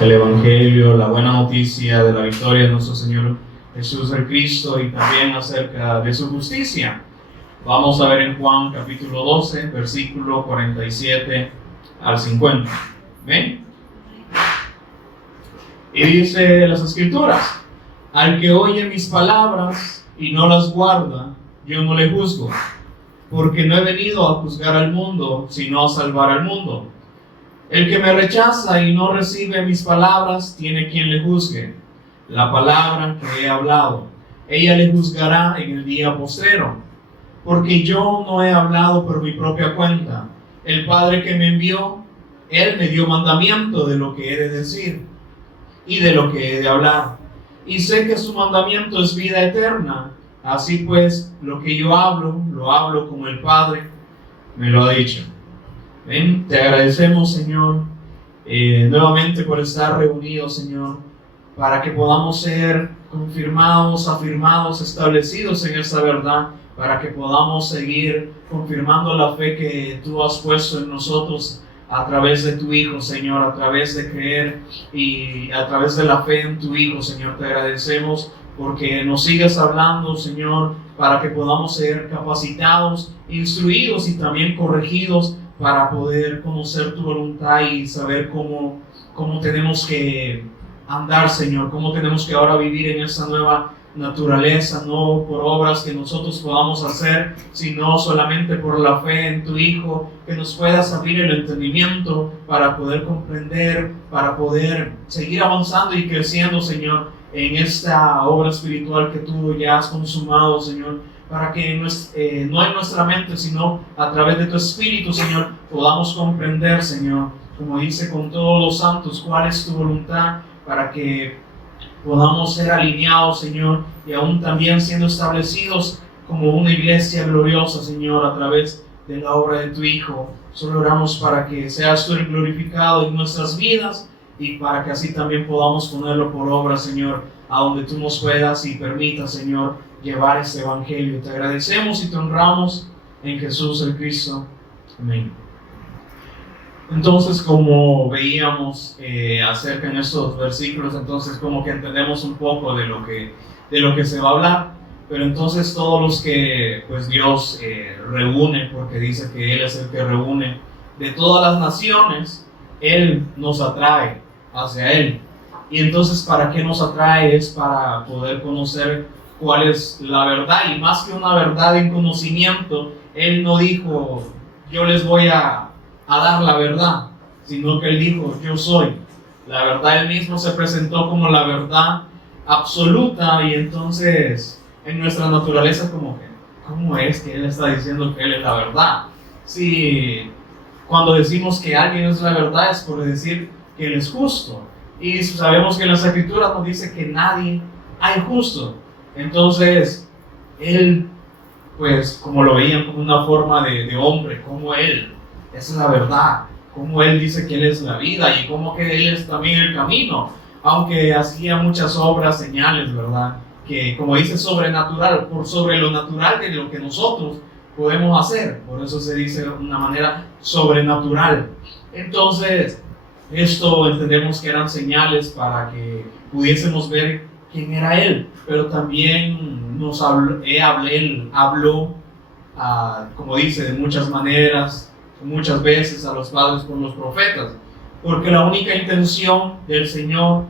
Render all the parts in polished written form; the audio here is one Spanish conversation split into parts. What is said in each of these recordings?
el Evangelio, la buena noticia de la victoria de nuestro Señor Jesús el Cristo y también acerca de su justicia. Vamos a ver en Juan capítulo 12, versículo 47 al 50. ¿Ven? Y dice las Escrituras: al que oye mis palabras y no las guarda, yo no le juzgo, porque no he venido a juzgar al mundo, sino a salvar al mundo. El que me rechaza y no recibe mis palabras, tiene quien le juzgue. La palabra que he hablado, ella le juzgará en el día postrero, porque yo no he hablado por mi propia cuenta. El Padre que me envió, Él me dio mandamiento de lo que he de decir y de lo que he de hablar. Y sé que su mandamiento es vida eterna. Así pues, lo que yo hablo, lo hablo como el Padre me lo ha dicho. ¿Ven? Te agradecemos, Señor, nuevamente por estar reunidos, Señor, para que podamos ser confirmados, afirmados, establecidos en esta verdad, para que podamos seguir confirmando la fe que tú has puesto en nosotros a través de tu Hijo, Señor, a través de creer y a través de la fe en tu Hijo, Señor. Te agradecemos porque nos sigues hablando, Señor, para que podamos ser capacitados, instruidos y también corregidos para poder conocer tu voluntad y saber cómo tenemos que andar, Señor, cómo tenemos que ahora vivir en esa nueva naturaleza, no por obras que nosotros podamos hacer, sino solamente por la fe en tu Hijo, que nos puedas abrir el entendimiento para poder comprender, para poder seguir avanzando y creciendo, Señor, en esta obra espiritual que tú ya has consumado, Señor, para que no en nuestra mente, sino a través de tu Espíritu, Señor, podamos comprender, Señor, como dice con todos los santos, cuál es tu voluntad, para que podamos ser alineados, Señor, y aún también siendo establecidos como una iglesia gloriosa, Señor, a través de la obra de tu Hijo. Solo oramos para que seas tú el glorificado en nuestras vidas y para que así también podamos ponerlo por obra, Señor, a donde tú nos puedas y permitas, Señor, llevar este Evangelio. Te agradecemos y te honramos en Jesús el Cristo. Amén. Entonces, como veíamos acerca en estos versículos, entonces como que entendemos un poco de lo que se va a hablar, pero entonces todos los que pues Dios reúne, porque dice que Él es el que reúne de todas las naciones, Él nos atrae hacia Él. Y entonces, ¿para qué nos atrae? Es para poder conocer cuál es la verdad, y más que una verdad en conocimiento, Él no dijo, yo les voy a dar la verdad, sino que Él dijo, yo soy la verdad. Él mismo se presentó como la verdad absoluta, y entonces en nuestra naturaleza como que, ¿cómo es que Él está diciendo que Él es la verdad? Si cuando decimos que alguien es la verdad es por decir que Él es justo, y sabemos que en las Escrituras nos dice que nadie hay justo. Entonces Él, pues como lo veían como una forma de hombre, como Él es la verdad, como Él dice que Él es la vida y como que Él es también el camino, aunque hacía muchas obras, señales, ¿verdad? Que como dice sobrenatural, por sobre lo natural de lo que nosotros podemos hacer, por eso se dice de una manera sobrenatural. Entonces, esto entendemos que eran señales para que pudiésemos ver quién era Él, pero también nos Él habló, como dice, de muchas maneras, muchas veces a los padres por los profetas, porque la única intención del Señor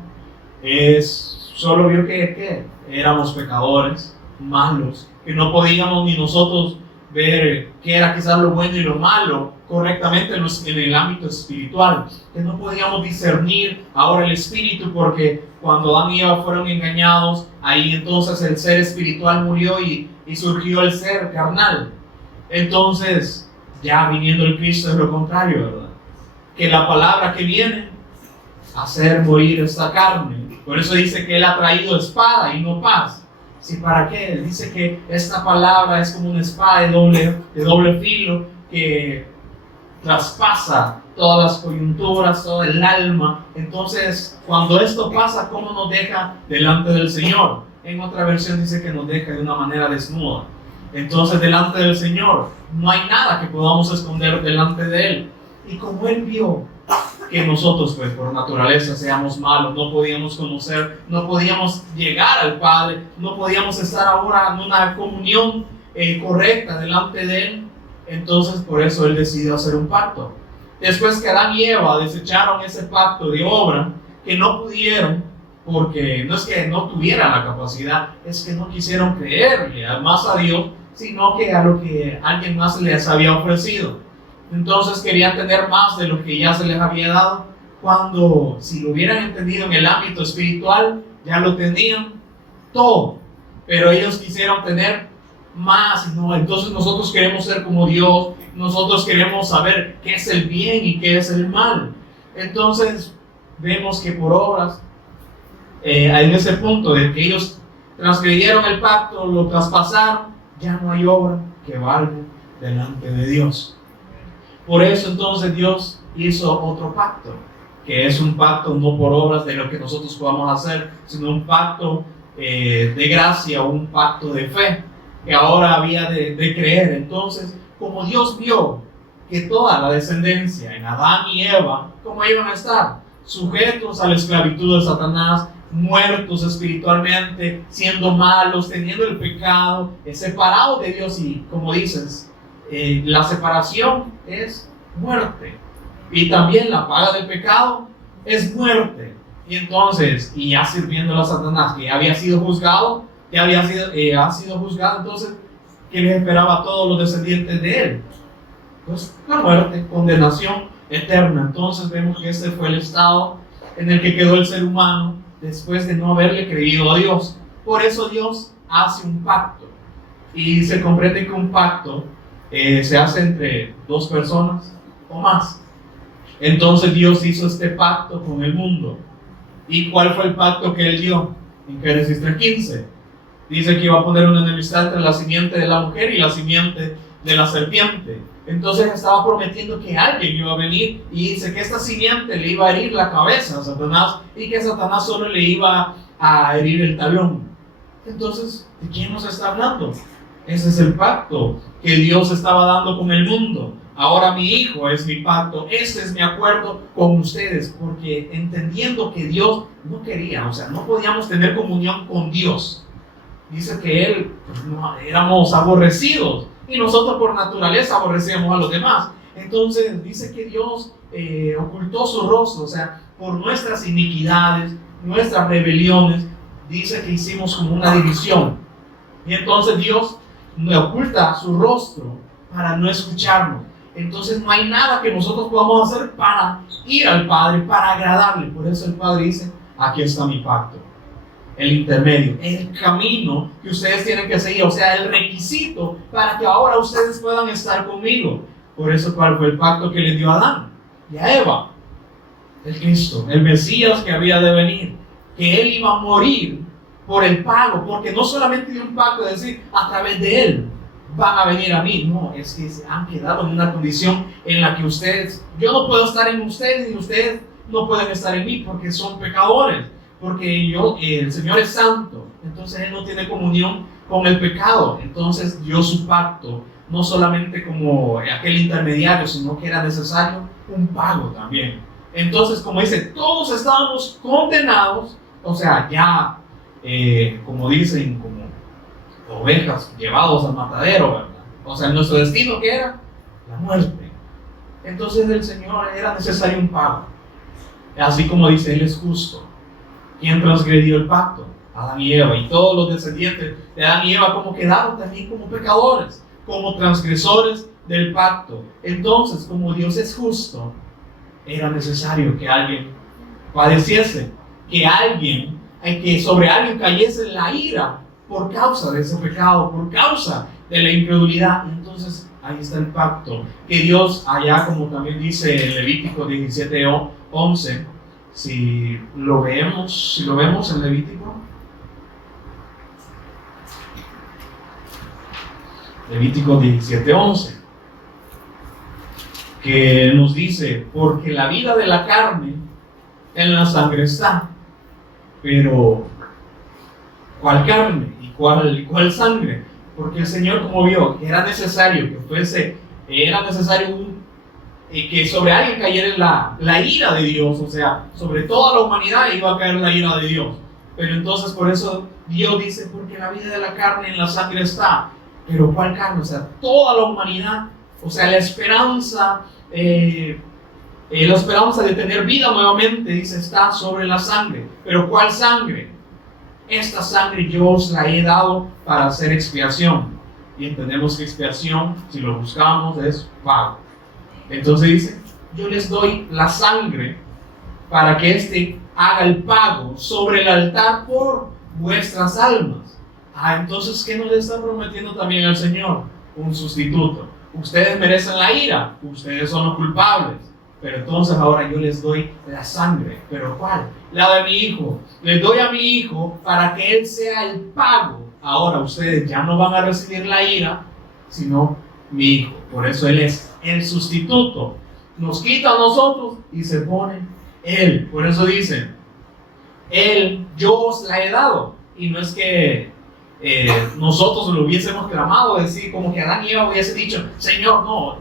solo vio que éramos pecadores, malos, que no podíamos ni nosotros ver qué era quizás lo bueno y lo malo correctamente en el ámbito espiritual, que no podíamos discernir ahora el espíritu, porque cuando Adán y Eva fueron engañados, ahí entonces el ser espiritual murió y surgió el ser carnal. Entonces ya viniendo el Cristo es lo contrario, ¿verdad? Que la palabra que viene a hacer morir esta carne. Por eso dice que Él ha traído espada y no paz. ¿Sí, para qué? Él dice que esta palabra es como una espada de doble filo que traspasa todas las coyunturas, todo el alma. Entonces, cuando esto pasa, ¿cómo nos deja delante del Señor? En otra versión dice que nos deja de una manera desnuda. Entonces, delante del Señor no hay nada que podamos esconder delante de Él. Y como Él vio que nosotros pues por naturaleza seamos malos, no podíamos conocer, no podíamos llegar al Padre, no podíamos estar ahora en una comunión correcta delante de Él. Entonces por eso Él decidió hacer un pacto. Después que Adán y Eva desecharon ese pacto de obra, que no pudieron, porque no es que no tuvieran la capacidad, es que no quisieron creerle más a Dios, sino que a lo que alguien más les había ofrecido. Entonces querían tener más de lo que ya se les había dado, cuando si lo hubieran entendido en el ámbito espiritual, ya lo tenían todo, pero ellos quisieron tener más. No, entonces nosotros queremos ser como Dios, nosotros queremos saber qué es el bien y qué es el mal. Entonces vemos que por obras, en ese punto de que ellos transgredieron el pacto, lo traspasaron, ya no hay obra que valga delante de Dios. Por eso entonces Dios hizo otro pacto, que es un pacto no por obras de lo que nosotros podamos hacer, sino un pacto de gracia, un pacto de fe, que ahora había de creer. Entonces, como Dios vio que toda la descendencia en Adán y Eva, ¿cómo iban a estar? Sujetos a la esclavitud de Satanás, muertos espiritualmente, siendo malos, teniendo el pecado, separados de Dios. Y como dices, la separación es muerte, y también la paga del pecado es muerte. Y entonces, y ya sirviendo a Satanás, que ya había sido juzgado, ha sido juzgado, entonces, ¿qué les esperaba a todos los descendientes de él? Pues la muerte, condenación eterna. Entonces vemos que este fue el estado en el que quedó el ser humano después de no haberle creído a Dios. Por eso Dios hace un pacto, y se comprende que un pacto se hace entre dos personas o más. Entonces Dios hizo este pacto con el mundo. ¿Y cuál fue el pacto que Él dio? En Génesis 3:15 dice que iba a poner una enemistad entre la simiente de la mujer y la simiente de la serpiente. Entonces estaba prometiendo que alguien iba a venir, y dice que esta simiente le iba a herir la cabeza a Satanás, y que Satanás solo le iba a herir el talón. Entonces, ¿de quién nos está hablando? Ese es el pacto que Dios estaba dando con el mundo. Ahora mi hijo es mi pacto, este es mi acuerdo con ustedes, porque entendiendo que Dios no quería, o sea, no podíamos tener comunión con Dios. Dice que Él, pues, no, éramos aborrecidos, y nosotros por naturaleza aborrecíamos a los demás. Entonces dice que Dios ocultó su rostro, o sea, por nuestras iniquidades, nuestras rebeliones, dice que hicimos como una división. Y entonces Dios me oculta su rostro para no escucharnos. Entonces no hay nada que nosotros podamos hacer para ir al Padre, para agradarle. Por eso el Padre dice, aquí está mi pacto, el intermedio, el camino que ustedes tienen que seguir, o sea, el requisito para que ahora ustedes puedan estar conmigo. Por eso, ¿cuál fue el pacto que le dio a Adán y a Eva? El Cristo, el Mesías que había de venir, que Él iba a morir por el pago, porque no solamente dio un pacto de decir, a través de Él van a venir a mí. No, es que se han quedado en una condición en la que ustedes, yo no puedo estar en ustedes, y ustedes no pueden estar en mí, porque son pecadores, porque el Señor es santo. Entonces Él no tiene comunión con el pecado. Entonces dio su pacto, no solamente como aquel intermediario, sino que era necesario un pago también. Entonces, como dice, todos estábamos condenados, o sea, ya como dicen, como ovejas llevados al matadero, ¿verdad? O sea, nuestro destino, ¿qué era? La muerte. Entonces el Señor, era necesario un pago. Así como dice, Él es justo. ¿Quién transgredió el pacto? Adán y Eva. Y todos los descendientes de Adán y Eva, como quedaron también como pecadores, como transgresores del pacto. Entonces, como Dios es justo, era necesario que alguien padeciese, que sobre alguien cayese la ira por causa de ese pecado, por causa de la incredulidad. Y entonces ahí está el pacto que Dios, allá como también dice en Levítico 17:11, si lo vemos en Levítico 17:11, que nos dice, porque la vida de la carne en la sangre está, pero ¿cuál carne y cuál sangre? Porque el Señor, como vio que era necesario que sobre alguien cayera la ira de Dios, o sea, sobre toda la humanidad iba a caer la ira de Dios. Pero entonces por eso Dios dice, porque la vida de la carne en la sangre está. Pero ¿cuál carne? O sea, toda la humanidad, o sea, la esperanza de tener vida nuevamente, dice, está sobre la sangre. Pero ¿cuál sangre? Esta sangre yo os la he dado para hacer expiación. Y entendemos que expiación, si lo buscamos, es pago. Entonces dice, yo les doy la sangre para que éste haga el pago sobre el altar por vuestras almas. Entonces, ¿qué nos está prometiendo también el Señor? Un sustituto. Ustedes merecen la ira, ustedes son los culpables. Pero entonces ahora yo les doy la sangre. ¿Pero cuál? La de mi hijo. Les doy a mi hijo para que él sea el pago. Ahora ustedes ya no van a recibir la ira, sino mi hijo. Por eso él es el sustituto. Nos quita a nosotros y se pone él. Por eso dice, él, yo os la he dado. Y no es que nosotros lo hubiésemos clamado, decir como que Adán y Eva hubiese dicho, Señor, no,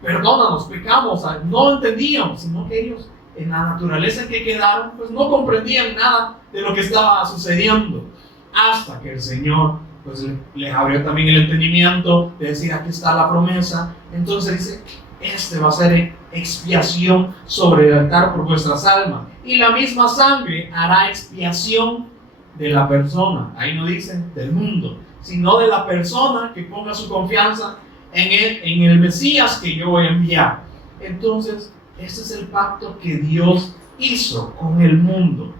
perdónanos, pecamos, no entendíamos, sino que ellos en la naturaleza en que quedaron, pues no comprendían nada de lo que estaba sucediendo, hasta que el Señor pues les abrió también el entendimiento de decir, aquí está la promesa. Entonces dice, este va a ser expiación sobre el altar por vuestras almas, y la misma sangre hará expiación de la persona. Ahí no dice del mundo, sino de la persona que ponga su confianza en el Mesías que yo voy a enviar. Entonces, este es el pacto que Dios hizo con el mundo,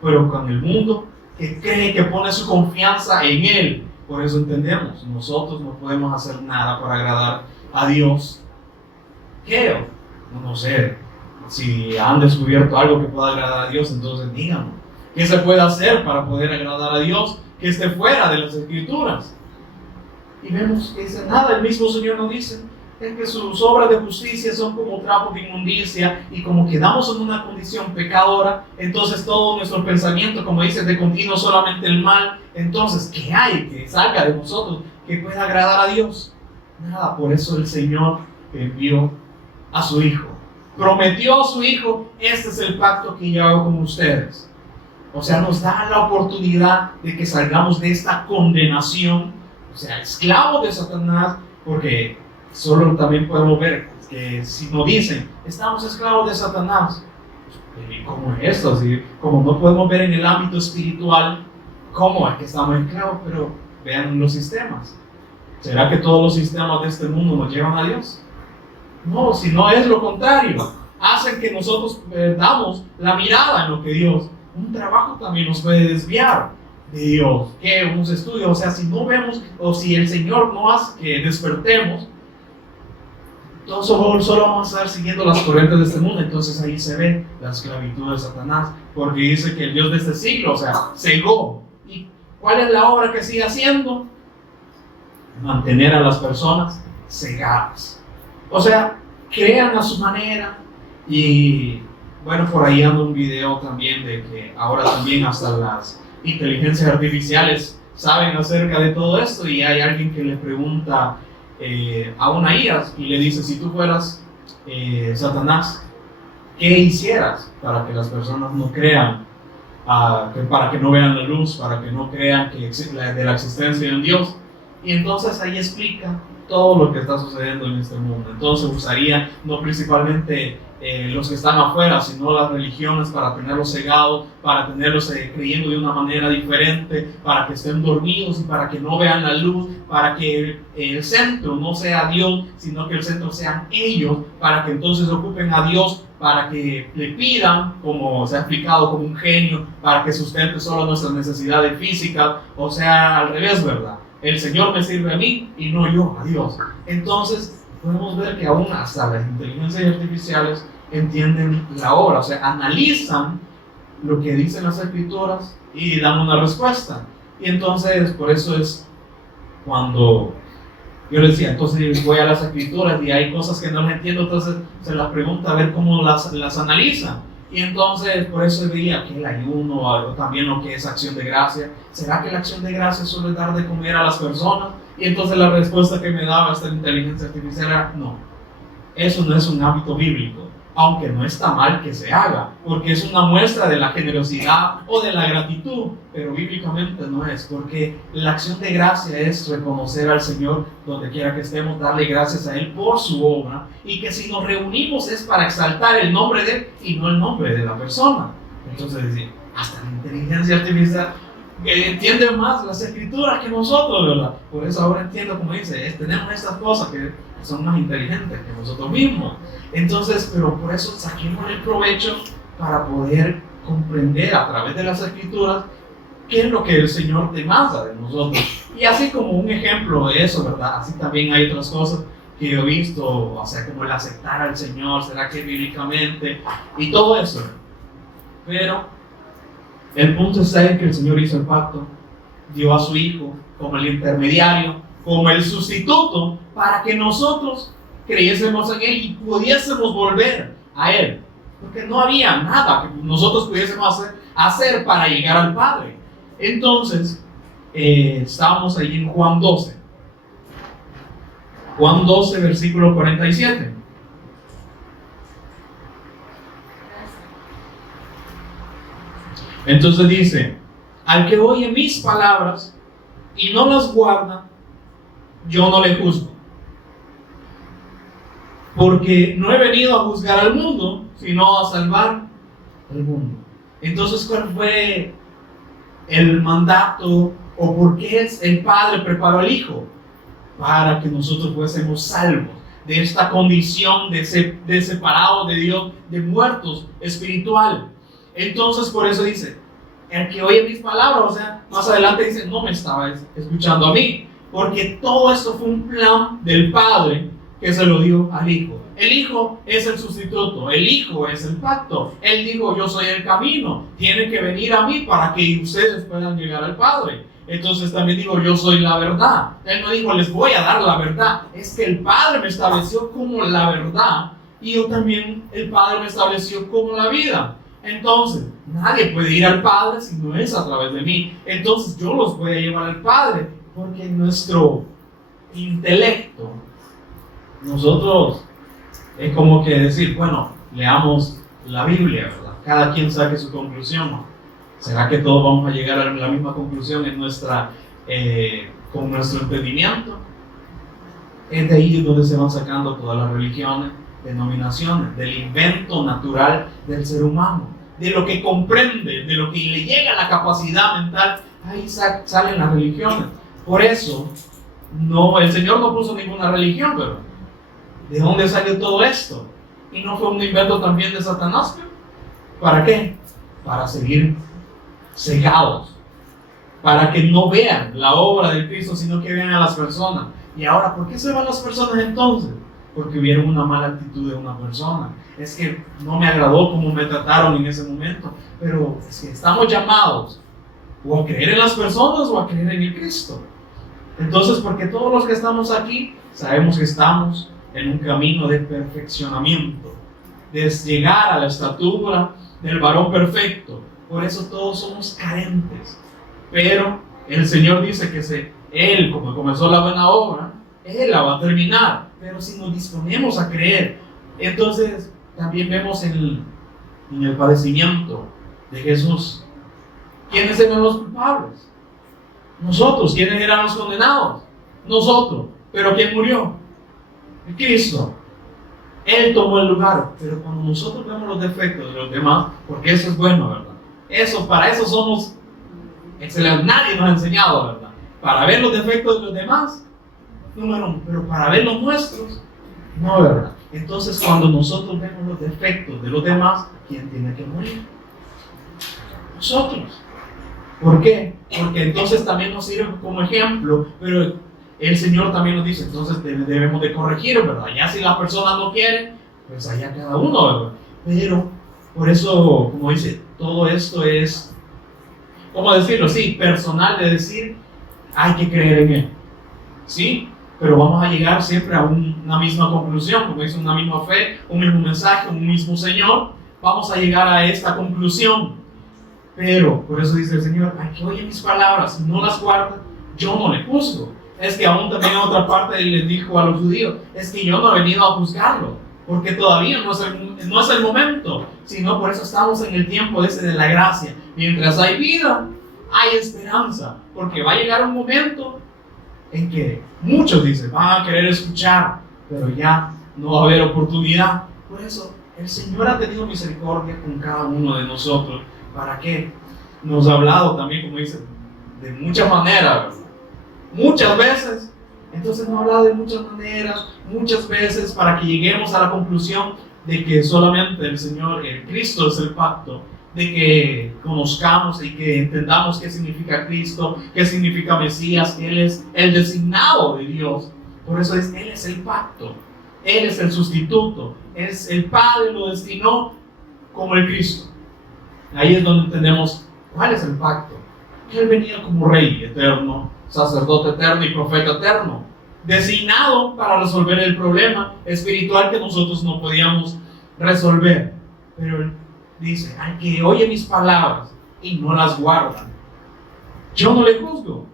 pero con el mundo que cree, que pone su confianza en Él. Por eso entendemos, nosotros no podemos hacer nada para agradar a Dios. ¿Qué? No sé, si han descubierto algo que pueda agradar a Dios, entonces díganlo. ¿Qué se puede hacer para poder agradar a Dios que esté fuera de las Escrituras? Y vemos que dice nada, el mismo Señor nos dice, es que sus obras de justicia son como trapos de inmundicia, y como quedamos en una condición pecadora, entonces todo nuestro pensamiento, como dice, de continuo solamente el mal. Entonces, ¿qué hay que salga de nosotros que pueda agradar a Dios? Nada. Por eso el Señor envió a su Hijo, prometió a su Hijo, este es el pacto que yo hago con ustedes. O sea, nos da la oportunidad de que salgamos de esta condenación, o sea, esclavos de Satanás, porque solo también podemos ver que si nos dicen, estamos esclavos de Satanás, ¿cómo es esto? Así, como no podemos ver en el ámbito espiritual cómo es que estamos esclavos, pero vean los sistemas. ¿Será que todos los sistemas de este mundo nos llevan a Dios? No, si no es lo contrario. Hacen que nosotros perdamos la mirada en lo que Dios. Un trabajo también nos puede desviar de Dios, que unos estudios, o sea, si no vemos, o si el Señor no hace que despertemos, entonces solo vamos a estar siguiendo las corrientes de este mundo. Entonces ahí se ve la esclavitud de Satanás, porque dice que el Dios de este siglo, o sea, cegó. ¿Y cuál es la obra que sigue haciendo? Mantener a las personas cegadas. O sea, crean a su manera. Y bueno, por ahí anda un video también de que ahora también hasta las inteligencias artificiales saben acerca de todo esto, y hay alguien que le pregunta a una IA y le dice, si tú fueras Satanás, ¿qué hicieras para que las personas no crean, para que no vean la luz, para que no crean de la existencia de un Dios? Y entonces ahí explica todo lo que está sucediendo en este mundo. Entonces usaría no principalmente los que están afuera, sino las religiones, para tenerlos cegados, para tenerlos creyendo de una manera diferente, para que estén dormidos y para que no vean la luz, para que el centro no sea Dios, sino que el centro sean ellos, para que entonces ocupen a Dios, para que le pidan, como se ha explicado, como un genio, para que sustente solo nuestras necesidades físicas, o sea, al revés, ¿verdad? El Señor me sirve a mí y no yo a Dios. Entonces podemos ver que aún hasta las inteligencias artificiales entienden la obra, o sea, analizan lo que dicen las Escrituras y dan una respuesta. Y entonces, por eso es cuando yo les decía, entonces voy a las Escrituras y hay cosas que no las entiendo, entonces se las pregunto a ver cómo las analizan. Y entonces, por eso veía que el ayuno, o también lo que es acción de gracia, ¿será que la acción de gracia solo es dar de comer a las personas? Y entonces la respuesta que me daba esta inteligencia artificial era, no. eso no es un hábito bíblico, aunque no está mal que se haga, porque es una muestra de la generosidad o de la gratitud, pero bíblicamente no es, porque la acción de gracia es reconocer al Señor donde quiera que estemos, darle gracias a Él por su obra, y que si nos reunimos es para exaltar el nombre de Él y no el nombre de la persona. Entonces, decir, hasta la inteligencia artificial entiende más las escrituras que nosotros, ¿verdad? Por eso ahora entiendo, como dice, tenemos estas cosas que son más inteligentes que nosotros mismos. Entonces, pero por eso saquemos el provecho para poder comprender a través de las escrituras qué es lo que el Señor demanda de nosotros. Y así como un ejemplo de eso, ¿verdad? Así también hay otras cosas que yo he visto, o sea, como el aceptar al Señor, será que bíblicamente, y todo eso. Pero el punto está en que el Señor hizo el pacto, dio a su Hijo como el intermediario, como el sustituto, para que nosotros creyésemos en Él y pudiésemos volver a Él. Porque no había nada que nosotros pudiésemos hacer para llegar al Padre. Entonces, estábamos ahí en Juan 12. Juan 12, versículo 47. Entonces dice: al que oye mis palabras y no las guarda, yo no le juzgo. Porque no he venido a juzgar al mundo, sino a salvar al mundo. Entonces, ¿cuál fue el mandato o por qué el Padre preparó al Hijo? Para que nosotros fuésemos salvos de esta condición de separados de Dios, de muertos espiritual. Entonces, por eso dice, el que oye mis palabras, o sea, más adelante dice, no me estaba escuchando a mí, porque todo esto fue un plan del Padre que se lo dio al Hijo. El Hijo es el sustituto, el Hijo es el pacto. Él dijo, yo soy el camino, tienen que venir a mí para que ustedes puedan llegar al Padre. Entonces también digo, yo soy la verdad. Él no dijo, les voy a dar la verdad, es que el Padre me estableció como la verdad, y yo también, el Padre me estableció como la vida. Entonces, nadie puede ir al Padre si no es a través de mí. Entonces yo los voy a llevar al Padre, porque nuestro intelecto, nosotros, es como que decir, bueno, leamos la Biblia, ¿verdad? Cada quien saque su conclusión. ¿Será que todos vamos a llegar a la misma conclusión en con nuestro entendimiento? Es de ahí donde se van sacando todas las religiones, denominaciones, del invento natural del ser humano, de lo que comprende, de lo que le llega a la capacidad mental. Ahí salen las religiones. Por eso, el Señor no puso ninguna religión, pero ¿de dónde salió todo esto? ¿Y no fue un invento también de Satanás? ¿Para qué? Para seguir cegados, para que no vean la obra de Cristo, sino que vean a las personas. Y ahora, ¿por qué se van las personas entonces? Porque vieron una mala actitud de una persona. Es que no me agradó cómo me trataron en ese momento. Pero es que estamos llamados o a creer en las personas o a creer en el Cristo. Entonces, porque todos los que estamos aquí sabemos que estamos en un camino de perfeccionamiento, de llegar a la estatura del varón perfecto. Por eso todos somos carentes. Pero el Señor dice que Él, como comenzó la buena obra, Él la va a terminar. Pero si nos disponemos a creer, entonces también vemos en el padecimiento de Jesús, ¿quiénes eran los culpables? Nosotros. ¿Quiénes eran los condenados? Nosotros. ¿Pero quién murió? Cristo. Él tomó el lugar. Pero cuando nosotros vemos los defectos de los demás, porque eso es bueno, ¿verdad? Para eso somos excelentes. Nadie nos ha enseñado, ¿verdad? Para ver los defectos de los demás, número uno, pero para ver los nuestros, no, ¿verdad? Entonces, cuando nosotros vemos los defectos de los demás, ¿quién tiene que morir? Nosotros. ¿Por qué? Porque entonces también nos sirve como ejemplo, pero el Señor también nos dice, entonces debemos de corregir, ¿verdad? Ya si las personas no quieren, pues allá cada uno, ¿verdad? Pero, por eso, como dice, todo esto es, ¿cómo decirlo? Sí, personal, de decir, hay que creer en Él. ¿Sí? Pero vamos a llegar siempre a una misma conclusión, como dice, una misma fe, un mismo mensaje, un mismo Señor. Vamos a llegar a esta conclusión. Pero, por eso dice el Señor, al que oye mis palabras y no las guarda, yo no le juzgo. Es que aún también en otra parte él les dijo a los judíos, es que yo no he venido a juzgarlo, porque todavía no es el momento, sino por eso estamos en el tiempo de la gracia. Mientras hay vida, hay esperanza, porque va a llegar un momento en que muchos dicen, van a querer escuchar, pero ya no va a haber oportunidad. Por eso el Señor ha tenido misericordia con cada uno de nosotros. ¿Para qué? Nos ha hablado también, como dice, de muchas maneras, ¿verdad? Muchas veces. Entonces nos ha hablado de muchas maneras, muchas veces, para que lleguemos a la conclusión de que solamente el Señor, el Cristo es el pacto, de que conozcamos y que entendamos qué significa Cristo, qué significa Mesías, que Él es el designado de Dios. Por eso Él es el pacto, Él es el sustituto, el Padre lo destinó como el Cristo. Ahí es donde entendemos cuál es el pacto. Que Él venía como Rey eterno, sacerdote eterno y profeta eterno, designado para resolver el problema espiritual que nosotros no podíamos resolver. Pero Él dice, al que oye mis palabras y no las guarda, yo no le juzgo.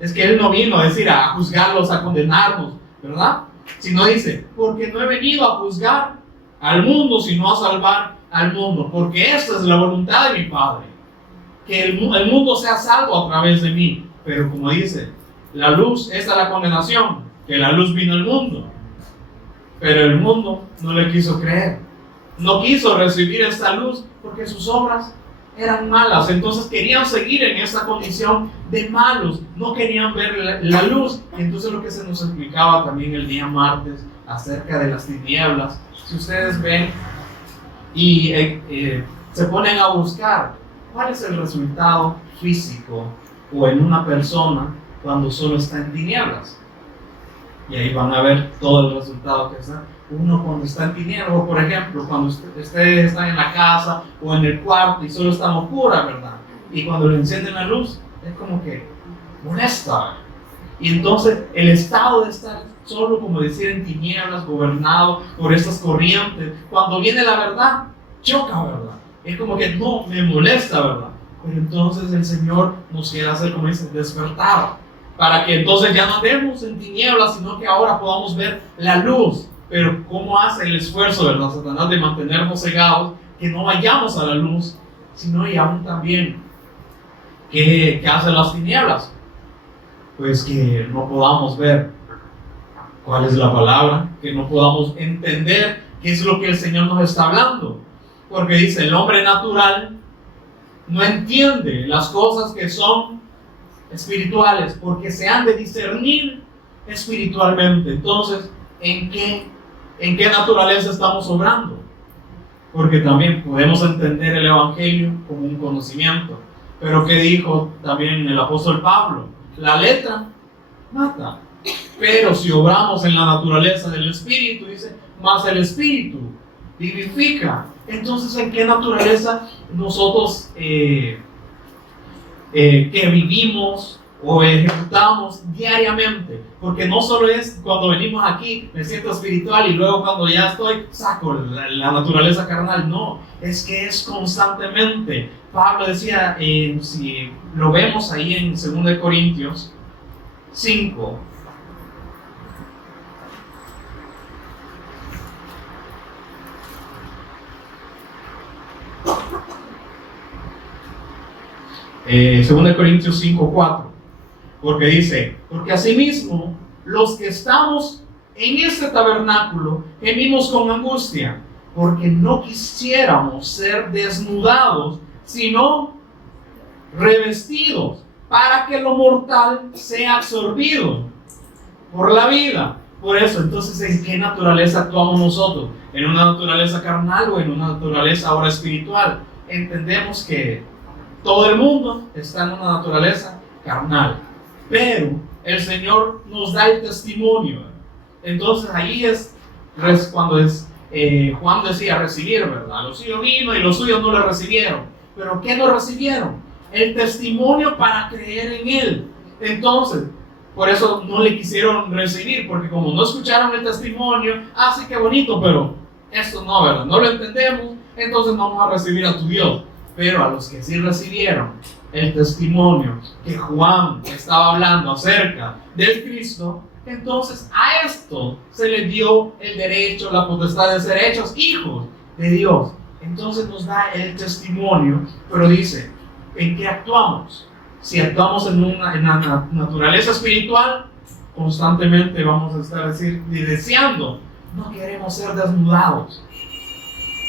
Es que Él no vino a decir a juzgarlos, a condenarnos, ¿verdad? Sino dice, porque no he venido a juzgar al mundo, sino a salvar al mundo, porque esta es la voluntad de mi Padre, que el mundo sea salvo a través de mí. Pero como dice, la luz, esta es la condenación, que la luz vino al mundo, pero el mundo no le quiso creer, no quiso recibir esta luz porque sus obras eran malas. Entonces querían seguir en esa condición de malos, no querían ver la luz. Entonces lo que se nos explicaba también el día martes acerca de las tinieblas, si ustedes ven y se ponen a buscar cuál es el resultado físico o en una persona cuando solo está en tinieblas, y ahí van a ver todo el resultado que está. Uno cuando está en tinieblas, o por ejemplo cuando ustedes están en la casa o en el cuarto y solo está oscura, ¿verdad? Y cuando le encienden la luz es como que molesta. Y entonces el estado de estar solo, como decir, en tinieblas, gobernado por estas corrientes, cuando viene la verdad, choca, ¿verdad? Es como que no, me molesta, ¿verdad? Pero entonces el Señor nos quiere hacer, como dice, despertar, para que entonces ya no andemos en tinieblas, sino que ahora podamos ver la luz. Pero ¿cómo hace el esfuerzo, verdad, Satanás, de mantenernos cegados, que no vayamos a la luz, sino y aún también ¿qué hacen las tinieblas? Pues que no podamos ver cuál es la palabra, que no podamos entender qué es lo que el Señor nos está hablando. Porque dice, el hombre natural no entiende las cosas que son espirituales, porque se han de discernir espiritualmente. Entonces, ¿en qué naturaleza estamos obrando? Porque también podemos entender el Evangelio como un conocimiento. Pero ¿qué dijo también el apóstol Pablo? La letra mata, pero si obramos en la naturaleza del Espíritu, dice, más el Espíritu vivifica. Entonces, ¿en qué naturaleza nosotros que vivimos o ejecutamos diariamente? Porque no solo es cuando venimos aquí, me siento espiritual y luego cuando ya estoy, saco la naturaleza carnal. No, es que es constantemente. Pablo decía, si lo vemos ahí en 2 Corintios 5, Segunda de Corintios 5:4, porque dice, porque asimismo los que estamos en este tabernáculo gemimos con angustia, porque no quisiéramos ser desnudados, sino revestidos, para que lo mortal sea absorbido por la vida. Por eso, entonces, ¿en qué naturaleza actuamos nosotros? ¿En una naturaleza carnal o en una naturaleza ahora espiritual? Entendemos que todo el mundo está en una naturaleza carnal, pero el Señor nos da el testimonio. Entonces ahí es cuando Juan decía recibir, ¿verdad? Los suyos vino y los suyos no lo recibieron. ¿Pero qué no recibieron? El testimonio para creer en Él. Entonces, por eso no le quisieron recibir, porque como no escucharon el testimonio, sí, qué bonito, pero esto no, ¿verdad? No lo entendemos, entonces no vamos a recibir a tu Dios. Pero a los que sí recibieron el testimonio que Juan estaba hablando acerca del Cristo, entonces a esto se les dio el derecho, la potestad de ser hechos hijos de Dios. Entonces nos da el testimonio, pero dice, ¿en qué actuamos? Si actuamos en la naturaleza espiritual, constantemente vamos a estar deseando, no queremos ser desnudados.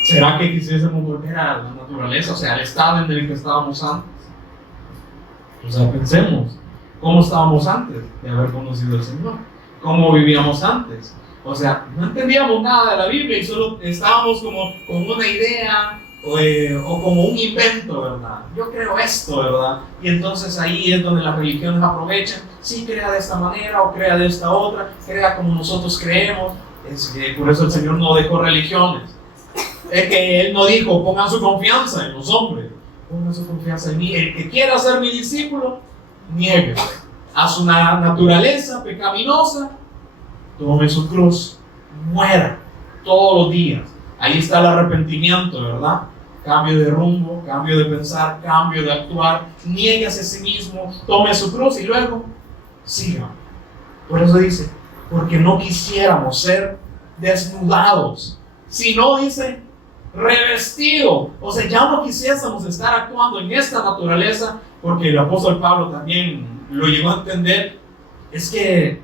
¿Será que quisiésemos volver a la naturaleza, o sea, al estado en el que estábamos antes? O sea, pensemos, ¿cómo estábamos antes de haber conocido al Señor? ¿Cómo vivíamos antes? O sea, no entendíamos nada de la Biblia y solo estábamos como con una idea o como un invento, ¿verdad? Yo creo esto, ¿verdad? Y entonces ahí es donde las religiones aprovechan. Sí, crea de esta manera o crea de esta otra, crea como nosotros creemos. Es que por eso el Señor no dejó religiones. Es que Él no dijo, pongan su confianza en los hombres, pongan su confianza en mí. El que quiera ser mi discípulo, niéguese a su naturaleza pecaminosa, tome su cruz, muera todos los días. Ahí está el arrepentimiento, ¿verdad? Cambio de rumbo, cambio de pensar, cambio de actuar, niéguese a sí mismo, tome su cruz y luego siga. Por eso dice, porque no quisiéramos ser desnudados, sino dice, revestido. O sea, ya no quisiésemos estar actuando en esta naturaleza, porque el apóstol Pablo también lo llegó a entender, es que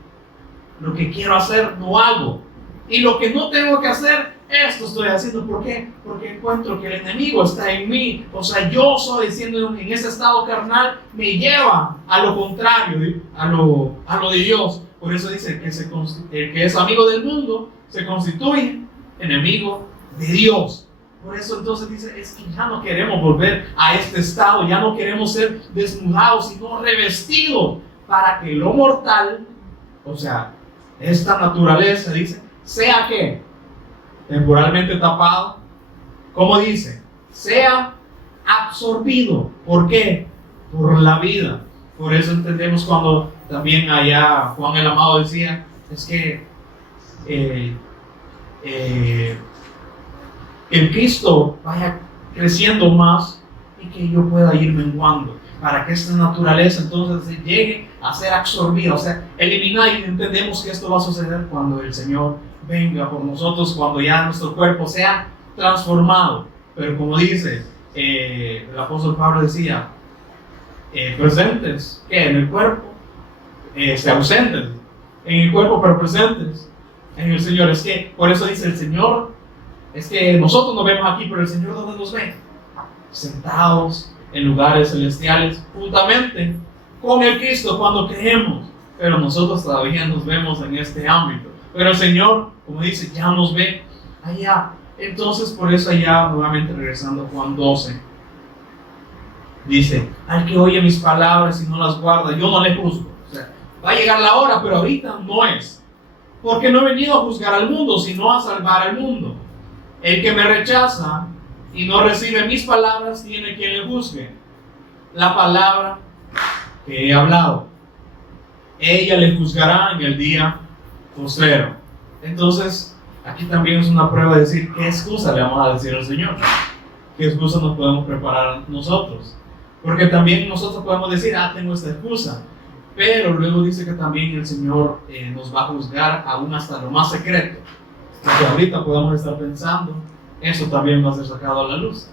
lo que quiero hacer no hago, y lo que no tengo que hacer, esto estoy haciendo. ¿Por qué? Porque encuentro que el enemigo está en mí. O sea, yo soy siendo en ese estado carnal, me lleva a lo contrario, a lo de Dios. Por eso dice que el que es amigo del mundo se constituye enemigo de Dios. Por eso entonces dice, es que ya no queremos volver a este estado, ya no queremos ser desnudados, sino revestidos, para que lo mortal, o sea, esta naturaleza, dice, sea que temporalmente tapado, como dice, sea absorbido. ¿Por qué? Por la vida. Por eso entendemos cuando también allá Juan el Amado decía, es que el Cristo vaya creciendo más y que yo pueda ir menguando, para que esta naturaleza entonces llegue a ser absorbida, o sea, eliminada. Y entendemos que esto va a suceder cuando el Señor venga por nosotros, cuando ya nuestro cuerpo sea transformado. Pero como dice el apóstol Pablo, decía, presentes, ¿qué? En el cuerpo, ausentes en el cuerpo, pero presentes en el Señor. Es que por eso dice el Señor, es que nosotros nos vemos aquí, pero el Señor, ¿dónde nos ve? Sentados en lugares celestiales, juntamente con el Cristo cuando creemos. Pero nosotros todavía nos vemos en este ámbito. Pero el Señor, como dice, ya nos ve allá. Entonces, por eso allá, nuevamente regresando a Juan 12, dice, al que oye mis palabras y no las guarda, yo no le juzgo. O sea, va a llegar la hora, pero ahorita no es. Porque no he venido a juzgar al mundo, sino a salvar al mundo. El que me rechaza y no recibe mis palabras, tiene quien le juzgue. La palabra que he hablado, ella le juzgará en el día postrero. Entonces, aquí también es una prueba de decir qué excusa le vamos a decir al Señor, qué excusa nos podemos preparar nosotros. Porque también nosotros podemos decir, tengo esta excusa, pero luego dice que también el Señor nos va a juzgar aún hasta lo más secreto. Porque ahorita podemos estar pensando, eso también va a ser sacado a la luz.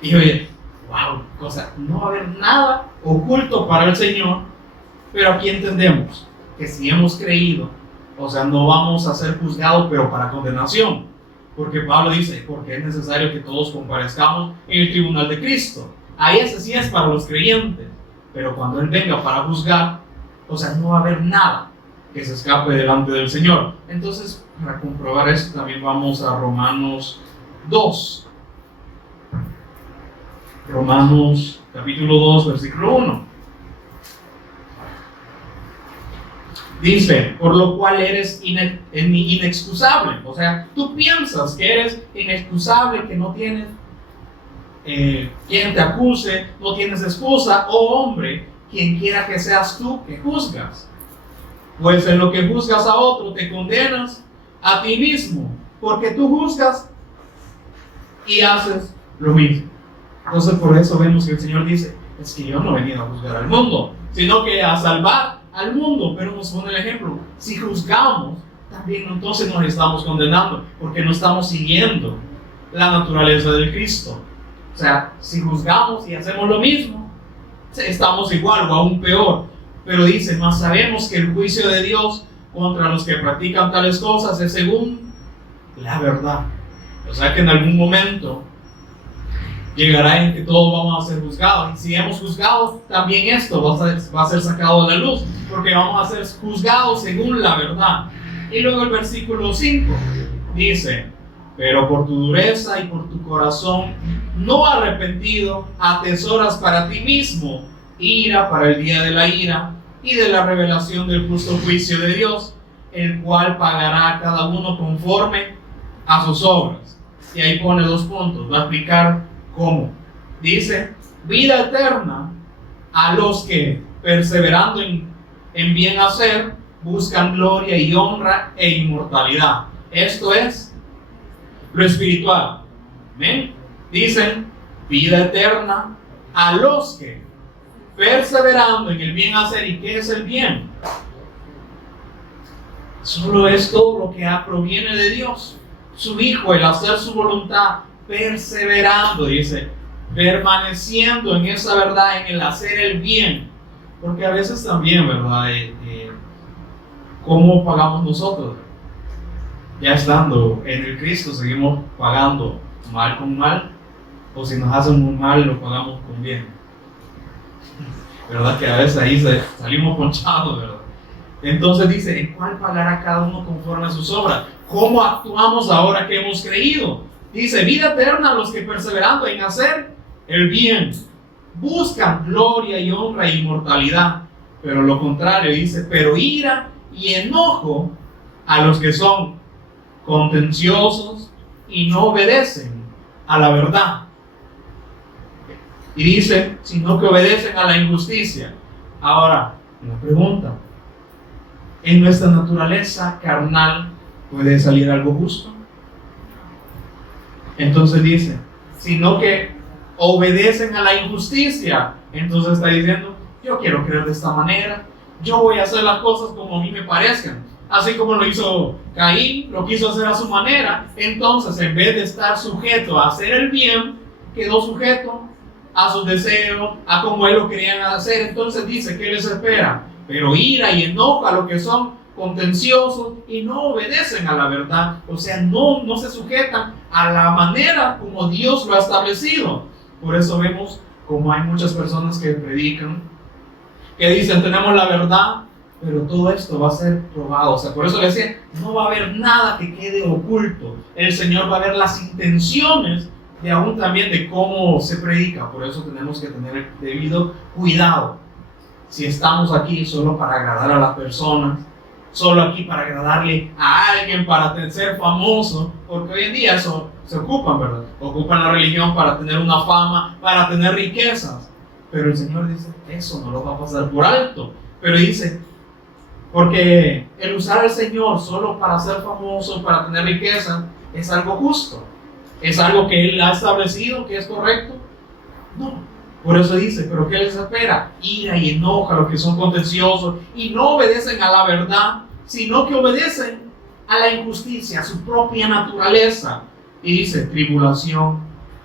Y oye, wow, o sea, no va a haber nada oculto para el Señor, pero aquí entendemos que si hemos creído, o sea, no vamos a ser juzgados, pero para condenación. Porque Pablo dice, porque es necesario que todos comparezcamos en el tribunal de Cristo. Ahí ese sí es para los creyentes, pero cuando Él venga para juzgar, o sea, no va a haber nada que se escape delante del Señor. Entonces, para comprobar esto, también vamos a Romanos 2. Romanos capítulo 2, versículo 1. Dice, por lo cual eres inexcusable. O sea, tú piensas que eres inexcusable, que no tienes quien te acuse, no tienes excusa, oh hombre, quien quiera que seas tú que juzgas. Pues en lo que juzgas a otro te condenas a ti mismo, porque tú juzgas y haces lo mismo. Entonces por eso vemos que el Señor dice, es que yo no he venido a juzgar al mundo, sino que a salvar al mundo. Pero nos pone el ejemplo, si juzgamos, también entonces nos estamos condenando, porque no estamos siguiendo la naturaleza del Cristo. O sea, si juzgamos y hacemos lo mismo, estamos igual o aún peor. Pero dice, mas sabemos que el juicio de Dios contra los que practican tales cosas es según la verdad. O sea que en algún momento llegará en que todos vamos a ser juzgados. Y si hemos juzgado, también esto va a ser sacado a la luz, porque vamos a ser juzgados según la verdad. Y luego el versículo 5 dice, pero por tu dureza y por tu corazón no arrepentido, atesoras para ti mismo ira para el día de la ira y de la revelación del justo juicio de Dios, el cual pagará a cada uno conforme a sus obras. Y ahí pone 2 puntos, va a explicar cómo. Dice, vida eterna a los que, perseverando en bien hacer, buscan gloria y honra e inmortalidad. Esto es lo espiritual. ¿Amén? Dicen, vida eterna a los que, perseverando en el bien hacer. ¿Y qué es el bien? Solo es todo lo que proviene de Dios. Su Hijo, el hacer su voluntad, perseverando, dice, permaneciendo en esa verdad, en el hacer el bien. Porque a veces también, ¿verdad? ¿Cómo pagamos nosotros? Ya estando en el Cristo, seguimos pagando mal con mal, o si nos hacen muy mal, lo pagamos con bien. ¿Verdad? Que a veces ahí salimos ponchados, ¿verdad? Entonces dice, ¿en cuál pagará cada uno conforme a sus obras? ¿Cómo actuamos ahora que hemos creído? Dice, vida eterna a los que perseverando en hacer el bien buscan gloria y honra e inmortalidad. Pero lo contrario dice, pero ira y enojo a los que son contenciosos y no obedecen a la verdad. Y dice, sino que obedecen a la injusticia. Ahora, una pregunta. ¿En nuestra naturaleza carnal puede salir algo justo? Entonces dice, sino que obedecen a la injusticia. Entonces está diciendo, yo quiero creer de esta manera, yo voy a hacer las cosas como a mí me parezcan. Así como lo hizo Caín, lo quiso hacer a su manera. Entonces, en vez de estar sujeto a hacer el bien, quedó sujeto a sus deseos, a como él lo querían hacer. Entonces dice, ¿qué les espera? Pero ira y enoja a los que son contenciosos y no obedecen a la verdad. O sea, no se sujetan a la manera como Dios lo ha establecido. Por eso vemos como hay muchas personas que predican, que dicen, tenemos la verdad, pero todo esto va a ser probado. O sea, por eso le decía, no va a haber nada que quede oculto. El Señor va a ver las intenciones y aún también de cómo se predica. Por eso tenemos que tener el debido cuidado. Si estamos aquí solo para agradar a las personas, solo aquí para agradarle a alguien, para ser famoso, porque hoy en día eso se ocupan, ¿verdad? Ocupan la religión para tener una fama, para tener riquezas. Pero el Señor dice, eso no lo va a pasar por alto. Pero dice, porque el usar al Señor solo para ser famoso, para tener riqueza, es algo justo. ¿Es algo que Él ha establecido, que es correcto? No. Por eso dice, ¿pero qué les espera? Ira y enoja a los que son contenciosos y no obedecen a la verdad, sino que obedecen a la injusticia, a su propia naturaleza. Y dice, tribulación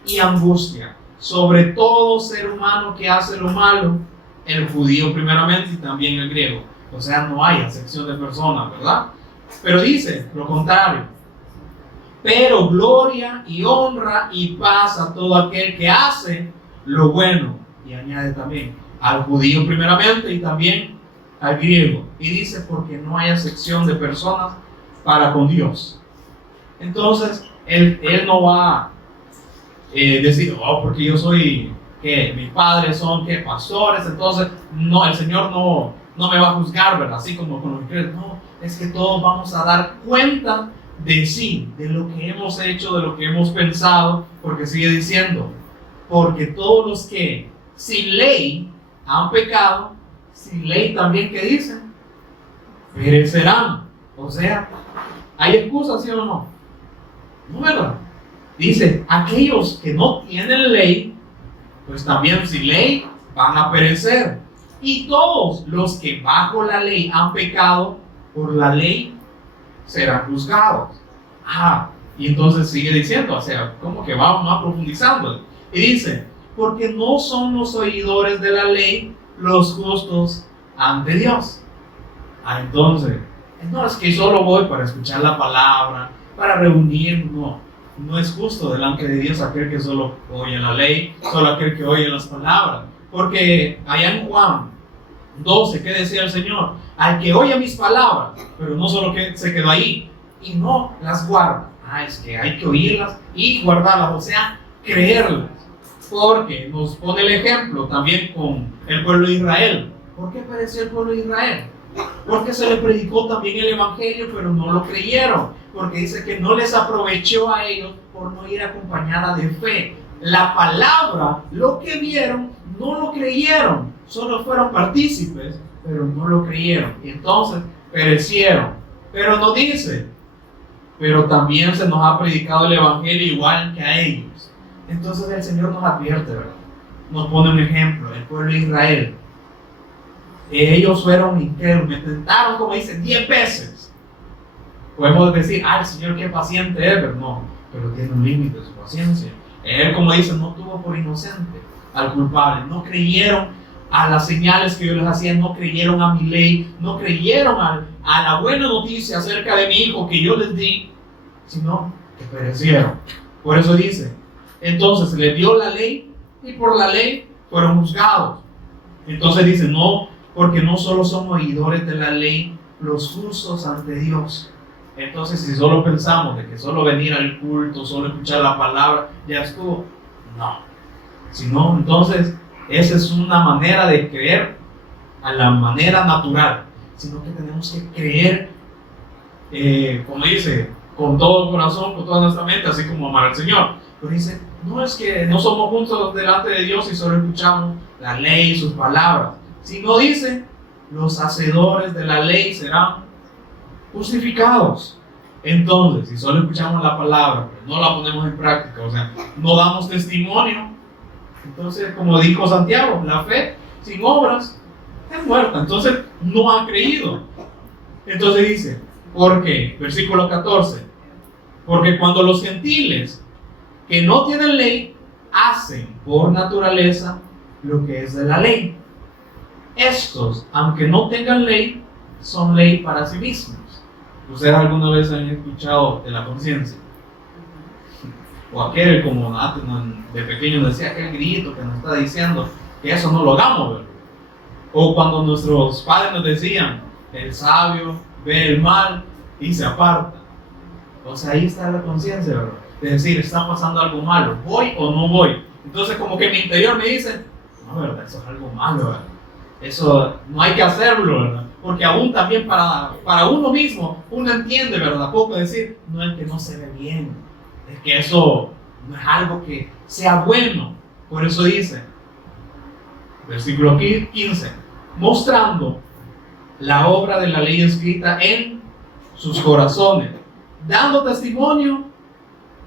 y angustia sobre todo ser humano que hace lo malo, el judío primeramente y también el griego. O sea, no hay acepción de personas, ¿verdad? Pero dice lo contrario. Pero gloria y honra y paz a todo aquel que hace lo bueno. Y añade también al judío primeramente y también al griego. Y dice, porque no hay acepción de personas para con Dios. Entonces, él no va a decir, oh, porque yo soy, que mis padres son, que pastores, entonces, no, el Señor no me va a juzgar, ¿verdad? Así como con los creyentes. No, es que todos vamos a dar cuenta de sí, de lo que hemos hecho, de lo que hemos pensado, porque sigue diciendo, porque todos los que sin ley han pecado, sin ley también, ¿qué dicen? Perecerán. O sea, ¿hay excusas, sí o no? No, ¿verdad? Dice, aquellos que no tienen ley pues también sin ley van a perecer. Y todos los que bajo la ley han pecado, por la ley serán juzgados. Y entonces sigue diciendo, o sea, como que va más profundizando. Y dice, porque no son los oidores de la ley los justos ante Dios. Entonces, no es que solo voy para escuchar la palabra, para reunirnos. No es justo delante de Dios aquel que solo oye la ley, solo aquel que oye las palabras. Porque allá en Juan 12, ¿qué decía el Señor? Al que oye mis palabras, pero no solo que se quedó ahí, y no las guarda. Es que hay que oírlas y guardarlas, o sea, creerlas. Porque nos pone el ejemplo también con el pueblo de Israel. ¿Por qué pereció el pueblo de Israel? Porque se le predicó también el evangelio, pero no lo creyeron. Porque dice que no les aprovechó a ellos por no ir acompañada de fe. La palabra, lo que vieron, no lo creyeron. Solo fueron partícipes, pero no lo creyeron. Y entonces perecieron. Pero no dice, pero también se nos ha predicado el evangelio igual que a ellos. Entonces el Señor nos advierte, ¿verdad? Nos pone un ejemplo, el pueblo de Israel. Ellos fueron incrédulos, me tentaron, como dicen, 10 veces. Podemos decir, el Señor qué paciente es, pero no, pero tiene un límite de su paciencia. Él, como dicen, no tuvo por inocente al culpable, no creyeron a las señales que yo les hacía, no creyeron a mi ley, no creyeron a la buena noticia acerca de mi hijo que yo les di, sino que perecieron. Por eso dice, entonces les dio la ley y por la ley fueron juzgados. Entonces dice, no, porque no solo son oidores de la ley los justos ante Dios. Entonces si solo pensamos de que solo venir al culto, solo escuchar la palabra, ya estuvo, no. Sino entonces esa es una manera de creer a la manera natural, sino que tenemos que creer, como dice, con todo el corazón, con toda nuestra mente, así como amar al Señor. Pero dice, no es que no somos justos delante de Dios y solo escuchamos la ley y sus palabras, sino dice, los hacedores de la ley serán justificados. Entonces, si solo escuchamos la palabra, pero no la ponemos en práctica, o sea, no damos testimonio, entonces, como dijo Santiago, la fe sin obras es muerta. Entonces, no ha creído. Entonces dice, ¿por qué? Versículo 14. Porque cuando los gentiles que no tienen ley hacen por naturaleza lo que es de la ley, estos, aunque no tengan ley, son ley para sí mismos. ¿Ustedes alguna vez han escuchado de la conciencia? O aquel, como antes de pequeño decía, aquel grito que nos está diciendo que eso no lo hagamos, ¿verdad? O cuando nuestros padres nos decían, el sabio ve el mal y se aparta. O sea, ahí está la conciencia, ¿verdad? De decir, está pasando algo malo, ¿voy o no voy? Entonces como que mi interior me dice, no, ¿verdad? Eso es algo malo, ¿verdad? Eso no hay que hacerlo, ¿verdad? Porque aún también para uno mismo, uno entiende, ¿verdad? Poco decir, no es que no se ve bien, es que eso no es algo que sea bueno. Por eso dice, versículo 15, mostrando la obra de la ley escrita en sus corazones, dando testimonio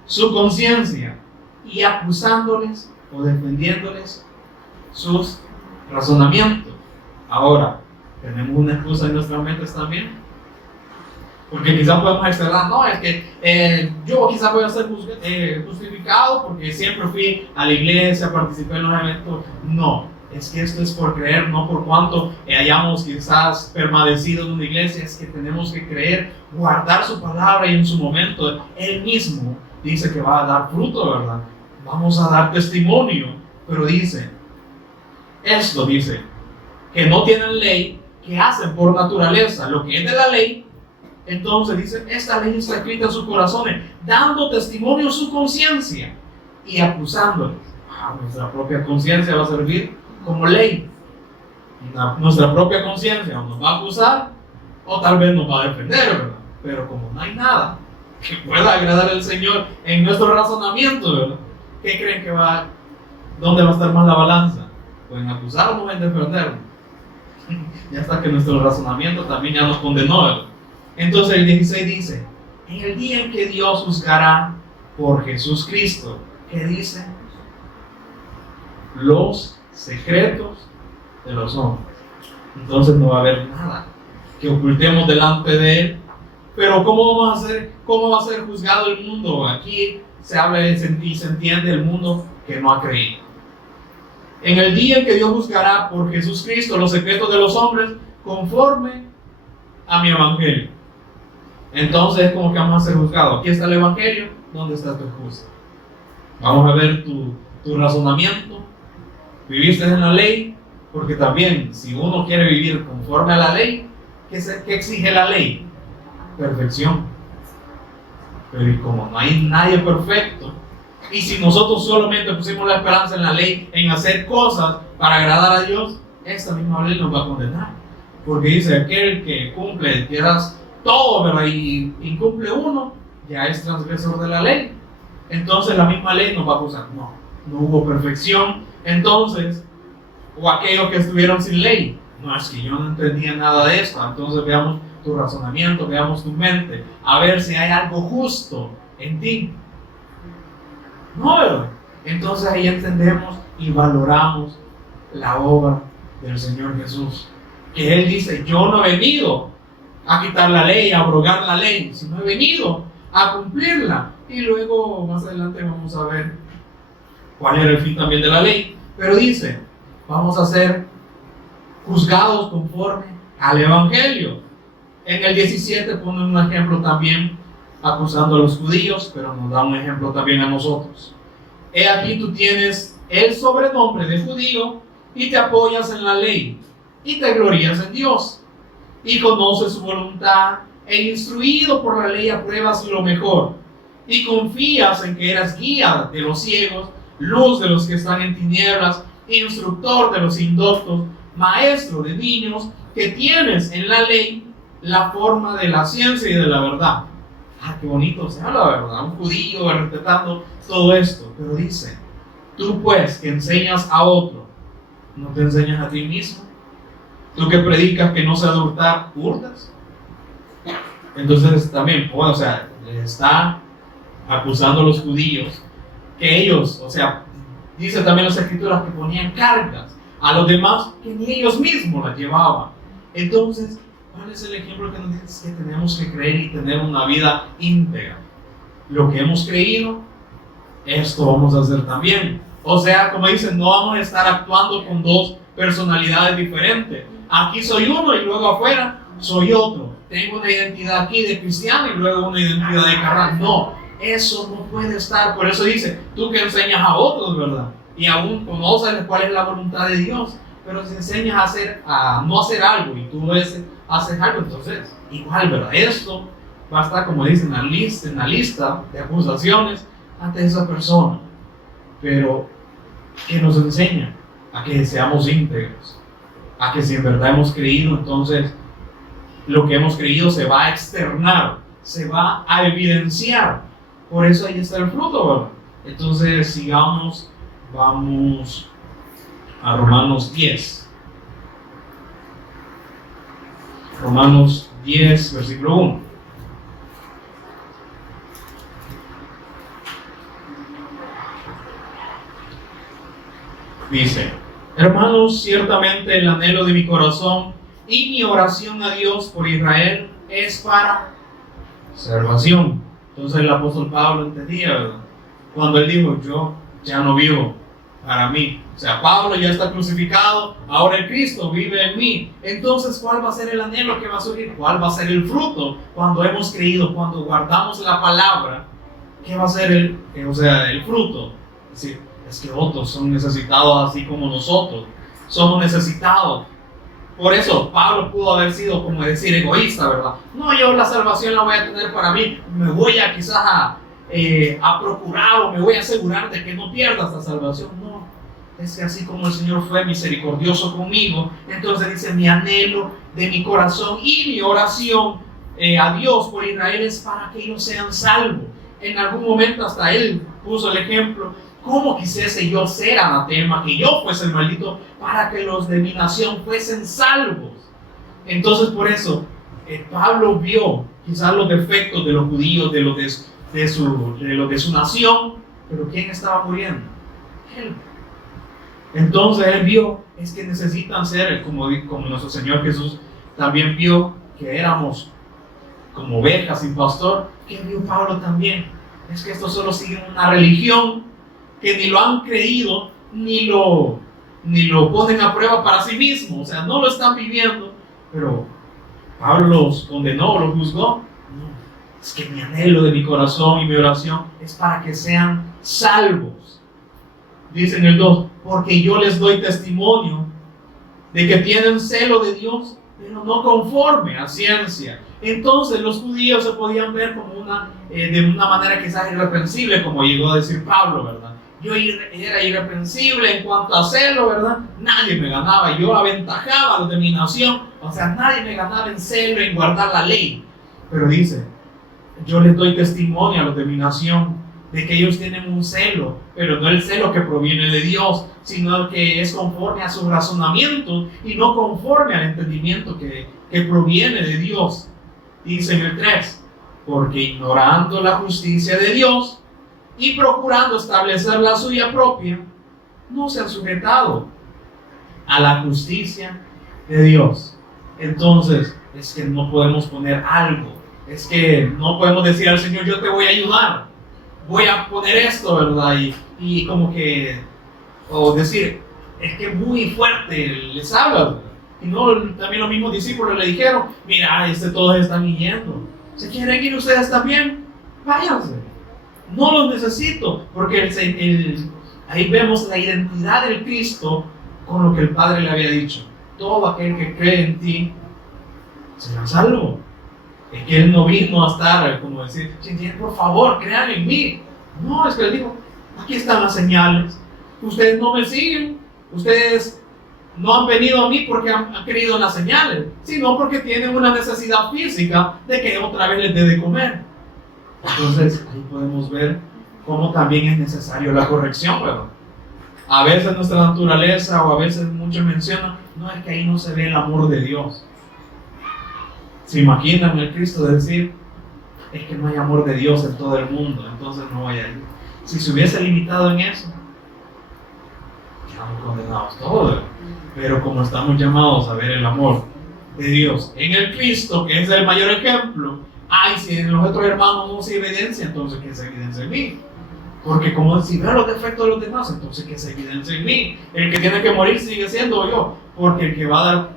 su conciencia y acusándoles o defendiéndoles sus razonamientos. Ahora, tenemos una excusa en nuestras mentes también, porque quizás podemos externar, no, es que yo quizás voy a ser justificado porque siempre fui a la iglesia, participé en los eventos. No, es que esto es por creer, no por cuánto hayamos quizás permanecido en una iglesia. Es que tenemos que creer, guardar su palabra, y en su momento Él mismo dice que va a dar fruto, ¿verdad? Vamos a dar testimonio, pero dice, esto dice, que no tienen ley, que hacen por naturaleza lo que es de la ley. Entonces dice, esta ley está escrita en sus corazones, dando testimonio a su conciencia y acusándoles. Nuestra propia conciencia va a servir como ley. Nuestra propia conciencia nos va a acusar o tal vez nos va a defender, ¿verdad? Pero como no hay nada que pueda agradar al Señor en nuestro razonamiento, ¿verdad? ¿Qué creen que dónde va a estar más la balanza? ¿O en acusarnos o en defendernos? Ya hasta que nuestro razonamiento también ya nos condenó, ¿verdad? Entonces el 16 dice, en el día en que Dios juzgará por Jesús Cristo, ¿qué dice? los secretos de los hombres. Entonces no va a haber nada que ocultemos delante de Él. Pero ¿cómo vamos a hacer? ¿Cómo va a ser juzgado el mundo? Aquí se habla y se entiende el mundo que no ha creído. En el día en que Dios juzgará por Jesucristo los secretos de los hombres conforme a mi evangelio. Entonces, ¿cómo que vamos a ser juzgados? Aquí está el evangelio, ¿dónde está tu juicio? Vamos a ver tu razonamiento. ¿Viviste en la ley? Porque también, si uno quiere vivir conforme a la ley, ¿qué exige la ley? Perfección. Pero y como no hay nadie perfecto, y si nosotros solamente pusimos la esperanza en la ley, en hacer cosas para agradar a Dios, esta misma ley nos va a condenar. Porque dice, aquel que cumple, que das todo, ¿verdad? Y incumple uno, ya es transgresor de la ley. Entonces la misma ley nos va a acusar. No hubo perfección. Entonces, o aquellos que estuvieron sin ley, no, es que yo no entendía nada de esto. Entonces veamos tu razonamiento, veamos tu mente, a ver si hay algo justo en ti. No, ¿verdad? Entonces ahí entendemos y valoramos la obra del Señor Jesús. Que Él dice, yo no he venido a quitar la ley, a abrogar la ley, sino he venido a cumplirla. Y luego más adelante vamos a ver cuál era el fin también de la ley. Pero dice, vamos a ser juzgados conforme al Evangelio. En el 17 pone un ejemplo también acusando a los judíos, pero nos da un ejemplo también a nosotros. He aquí tú tienes el sobrenombre de judío y te apoyas en la ley y te glorías en Dios y conoces su voluntad e instruido por la ley apruebas lo mejor y confías en que eras guía de los ciegos, luz de los que están en tinieblas, instructor de los indoctos, maestro de niños, que tienes en la ley la forma de la ciencia y de la verdad. Qué bonito se habla, ¿verdad? Un judío respetando todo esto. Pero dice, tú pues que enseñas a otro, ¿no te enseñas a ti mismo? Tú que predicas que no se ha de hurtar, ¿hurtas? Entonces también, o sea, les está acusando a los judíos que ellos, o sea, dice también las escrituras que ponían cargas a los demás que ni ellos mismos las llevaban. Entonces, ¿cuál es el ejemplo que nos dice? Que tenemos que creer y tener una vida íntegra. Lo que hemos creído, esto vamos a hacer también. O sea, como dicen, no vamos a estar actuando con dos personalidades diferentes. Aquí soy uno y luego afuera soy otro. Tengo una identidad aquí de cristiano y luego una identidad de carnal. No, eso no puede estar. Por eso dice, tú que enseñas a otros, ¿verdad? Y aún conoces cuál es la voluntad de Dios. Pero si enseñas a no hacer algo y tú haces algo, entonces igual, ¿verdad? Esto va a estar, como dicen, en la lista de acusaciones ante esa persona. Pero que nos enseña a que seamos íntegros, a que si en verdad hemos creído, entonces lo que hemos creído se va a externar, se va a evidenciar. Por eso ahí está el fruto, ¿verdad? Entonces sigamos, vamos a Romanos 10. Romanos 10, versículo 1. Dice, hermanos, ciertamente el anhelo de mi corazón y mi oración a Dios por Israel es para salvación. Entonces el apóstol Pablo entendía, ¿verdad? Cuando él dijo, yo ya no vivo para mí. O sea, Pablo ya está crucificado, ahora el Cristo vive en mí. Entonces, ¿cuál va a ser el anhelo que va a surgir? ¿Cuál va a ser el fruto cuando hemos creído, cuando guardamos la palabra? ¿Qué va a ser el fruto? Es decir, es que otros son necesitados así como nosotros. Somos necesitados. Por eso Pablo pudo haber sido, como decir, egoísta, ¿verdad? No, yo la salvación la voy a tener para mí. Me voy a quizás a procurar o me voy a asegurar de que no pierda esta salvación. No, es que así como el Señor fue misericordioso conmigo, entonces dice, mi anhelo de mi corazón y mi oración a Dios por Israel es para que ellos sean salvos. En algún momento hasta él puso el ejemplo, ¿cómo quisiese yo ser anatema, que yo fuese el maldito, para que los de mi nación fuesen salvos? Entonces por eso Pablo vio quizás los defectos de los judíos, de lo de su nación, pero ¿quién estaba muriendo? Él. Entonces él vio, es que necesitan ser, como nuestro Señor Jesús también vio que éramos como ovejas sin pastor. ¿Qué vio Pablo también? Es que estos solo siguen una religión que ni lo han creído, ni lo ponen a prueba para sí mismos, o sea, no lo están viviendo. Pero Pablo los condenó, los juzgó. No, es que mi anhelo de mi corazón y mi oración es para que sean salvos. Dice en el 2, porque yo les doy testimonio de que tienen celo de Dios, pero no conforme a ciencia. Entonces los judíos se podían ver como de una manera quizás irreprensible, como llegó a decir Pablo, ¿verdad? Yo era irreprensible en cuanto a celo, ¿verdad? Nadie me ganaba, yo aventajaba a los de mi nación, o sea, nadie me ganaba en celo, en guardar la ley. Pero dice, yo les doy testimonio a los de mi nación de que ellos tienen un celo, pero no el celo que proviene de Dios, sino que es conforme a su razonamiento y no conforme al entendimiento que proviene de Dios. Dice en el 3, porque ignorando la justicia de Dios y procurando establecer la suya propia, no se han sujetado a la justicia de Dios. Entonces, es que no podemos poner algo, es que no podemos decir al Señor, yo te voy a ayudar, voy a poner esto, ¿verdad? Y como que, o decir, es que muy fuerte les habla, ¿verdad? Y no, también los mismos discípulos le dijeron, mira, todos están yendo, ¿se quieren ir ustedes también? Váyanse, no los necesito, porque ahí vemos la identidad del Cristo con lo que el Padre le había dicho. Todo aquel que cree en ti será salvo. Es que Él no vino a estar, como decir, por favor, crean en mí. No, es que Él dijo, aquí están las señales. Ustedes no me siguen, ustedes no han venido a mí porque han querido las señales, sino porque tienen una necesidad física de que otra vez les dé de comer. Entonces, ahí podemos ver cómo también es necesario la corrección, ¿verdad? A veces nuestra naturaleza, o a veces muchos mencionan, no, es que ahí no se ve el amor de Dios. ¿Se imaginan el Cristo decir, es que no hay amor de Dios en todo el mundo, entonces no voy a ir? Si se hubiese limitado en eso, quedamos condenados todos. Pero como estamos llamados a ver el amor de Dios en el Cristo, que es el mayor ejemplo, si en los otros hermanos no se evidencia, entonces que se evidencia en mí. Porque como si veo los defectos de los demás, entonces que se evidencia en mí. El que tiene que morir sigue siendo yo, porque el que va a dar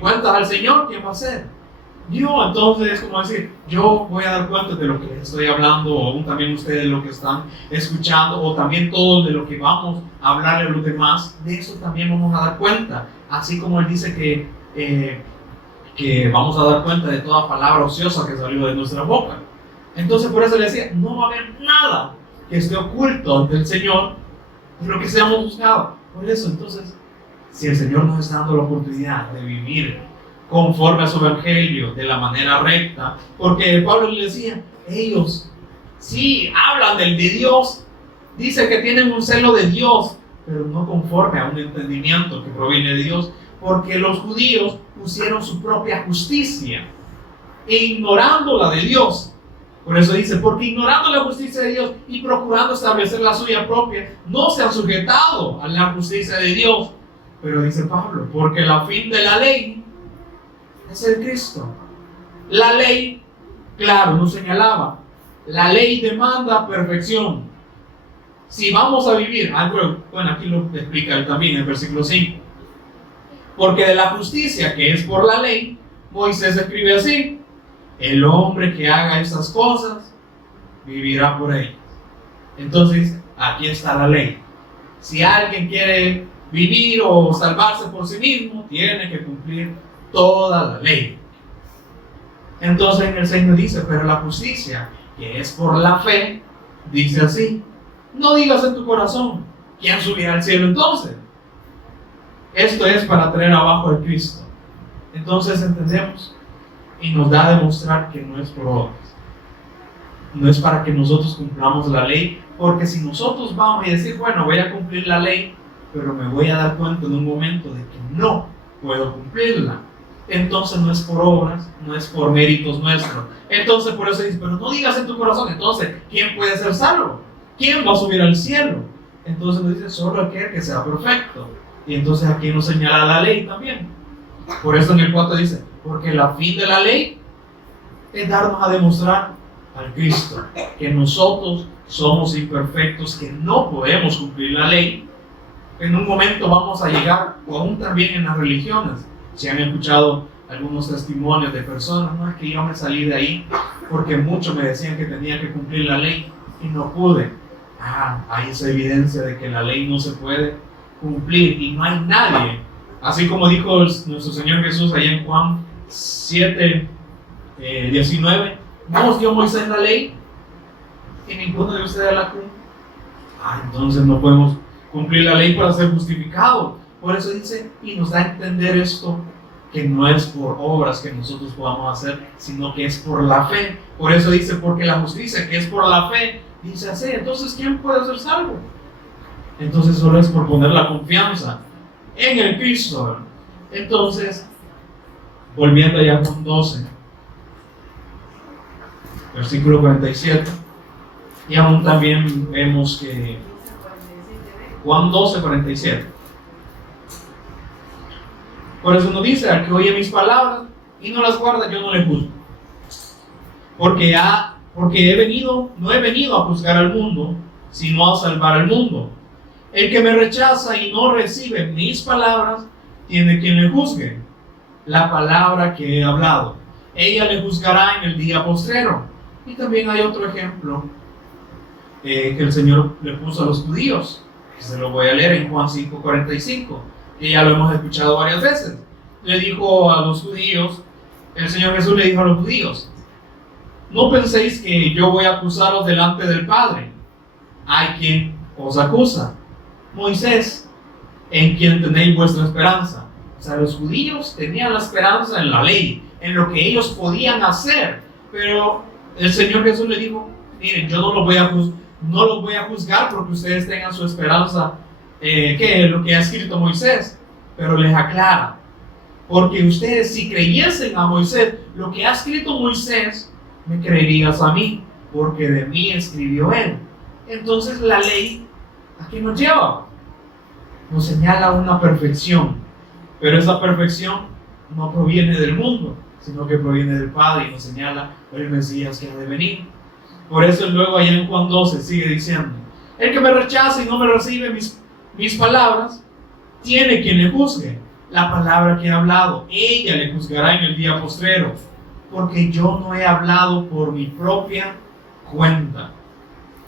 cuentas al Señor, ¿quién va a ser? Yo. Entonces es como decir, yo voy a dar cuenta de lo que les estoy hablando, o aún también ustedes lo que están escuchando, o también todos de lo que vamos a hablarle a los demás, de eso también vamos a dar cuenta. Así como Él dice que vamos a dar cuenta de toda palabra ociosa que salió de nuestra boca. Entonces por eso le decía, no va a haber nada que esté oculto ante el Señor de lo que seamos buscados. Por eso, entonces, si el Señor nos está dando la oportunidad de vivir conforme a su evangelio de la manera recta, porque Pablo le decía, ellos sí hablan del de Dios, dice que tienen un celo de Dios, pero no conforme a un entendimiento que proviene de Dios, porque los judíos pusieron su propia justicia, ignorando la de Dios. Por eso dice, porque ignorando la justicia de Dios y procurando establecer la suya propia, no se han sujetado a la justicia de Dios. Pero dice Pablo, porque la fin de la ley es el Cristo. La ley, claro, nos señalaba, la ley demanda perfección. Si vamos a vivir, bueno, aquí lo explica él también en el versículo 5. Porque de la justicia que es por la ley, Moisés escribe así, el hombre que haga esas cosas vivirá por ellas. Entonces, aquí está la ley. Si alguien quiere vivir o salvarse por sí mismo, tiene que cumplir toda la ley. Entonces el Señor dice, pero la justicia que es por la fe, dice así, no digas en tu corazón, ¿quién subirá al cielo entonces? Esto es para traer abajo al Cristo. Entonces entendemos y nos da a demostrar que no es por obras. No es para que nosotros cumplamos la ley, porque si nosotros vamos a decir, bueno, voy a cumplir la ley, pero me voy a dar cuenta en un momento de que no puedo cumplirla, entonces no es por obras, no es por méritos nuestros. Entonces por eso dice, pero no digas en tu corazón, entonces, ¿quién puede ser salvo? ¿Quién va a subir al cielo? Entonces nos dice solo aquel que sea perfecto. Y entonces aquí nos señala la ley también. Por eso en el 4 dice, porque la fin de la ley es darnos a demostrar al Cristo, que nosotros somos imperfectos, que no podemos cumplir la ley. En un momento vamos a llegar, o aún también en las religiones, si han escuchado algunos testimonios de personas, no es que yo me salí de ahí porque muchos me decían que tenía que cumplir la ley y no pude. Hay esa evidencia de que la ley no se puede cumplir y no hay nadie, así como dijo nuestro Señor Jesús allá en Juan 7, 19, ¿no os dio Moisés la ley? Y ninguno de ustedes la cumple. Entonces no podemos cumplir la ley para ser justificados. Por eso dice, y nos da a entender esto, que no es por obras que nosotros podamos hacer, sino que es por la fe. Por eso dice, porque la justicia que es por la fe, dice así, entonces ¿quién puede ser salvo? Entonces solo es por poner la confianza en el Cristo. Entonces, volviendo allá a Juan 12, versículo 47, y aún también vemos que Juan 12, 47. Por eso nos dice, al que oye mis palabras y no las guarda, yo no le juzgo. Porque no he venido a juzgar al mundo, sino a salvar al mundo. El que me rechaza y no recibe mis palabras, tiene quien le juzgue. La palabra que he hablado, ella le juzgará en el día postrero. Y también hay otro ejemplo que el Señor le puso a los judíos, que se lo voy a leer en Juan 5:45, que ya lo hemos escuchado varias veces. Le dijo a los judíos, el Señor Jesús le dijo a los judíos, no penséis que yo voy a acusaros delante del Padre. Hay quien os acusa, Moisés, en quien tenéis vuestra esperanza. O sea, los judíos tenían la esperanza en la ley, en lo que ellos podían hacer, pero el Señor Jesús le dijo, miren, yo no los voy a juzgar porque ustedes tengan su esperanza, que es lo que ha escrito Moisés, pero les aclara, porque ustedes si creyesen a Moisés, lo que ha escrito Moisés, me creerías a mí, porque de mí escribió él. Entonces la ley, ¿a qué nos lleva? Nos señala una perfección, pero esa perfección no proviene del mundo, sino que proviene del Padre y nos señala el Mesías que ha de venir. Por eso luego allá en Juan 12 sigue diciendo, el que me rechaza y no me recibe mis palabras, tiene quien le juzgue. La palabra que he hablado, ella le juzgará en el día postrero, porque yo no he hablado por mi propia cuenta.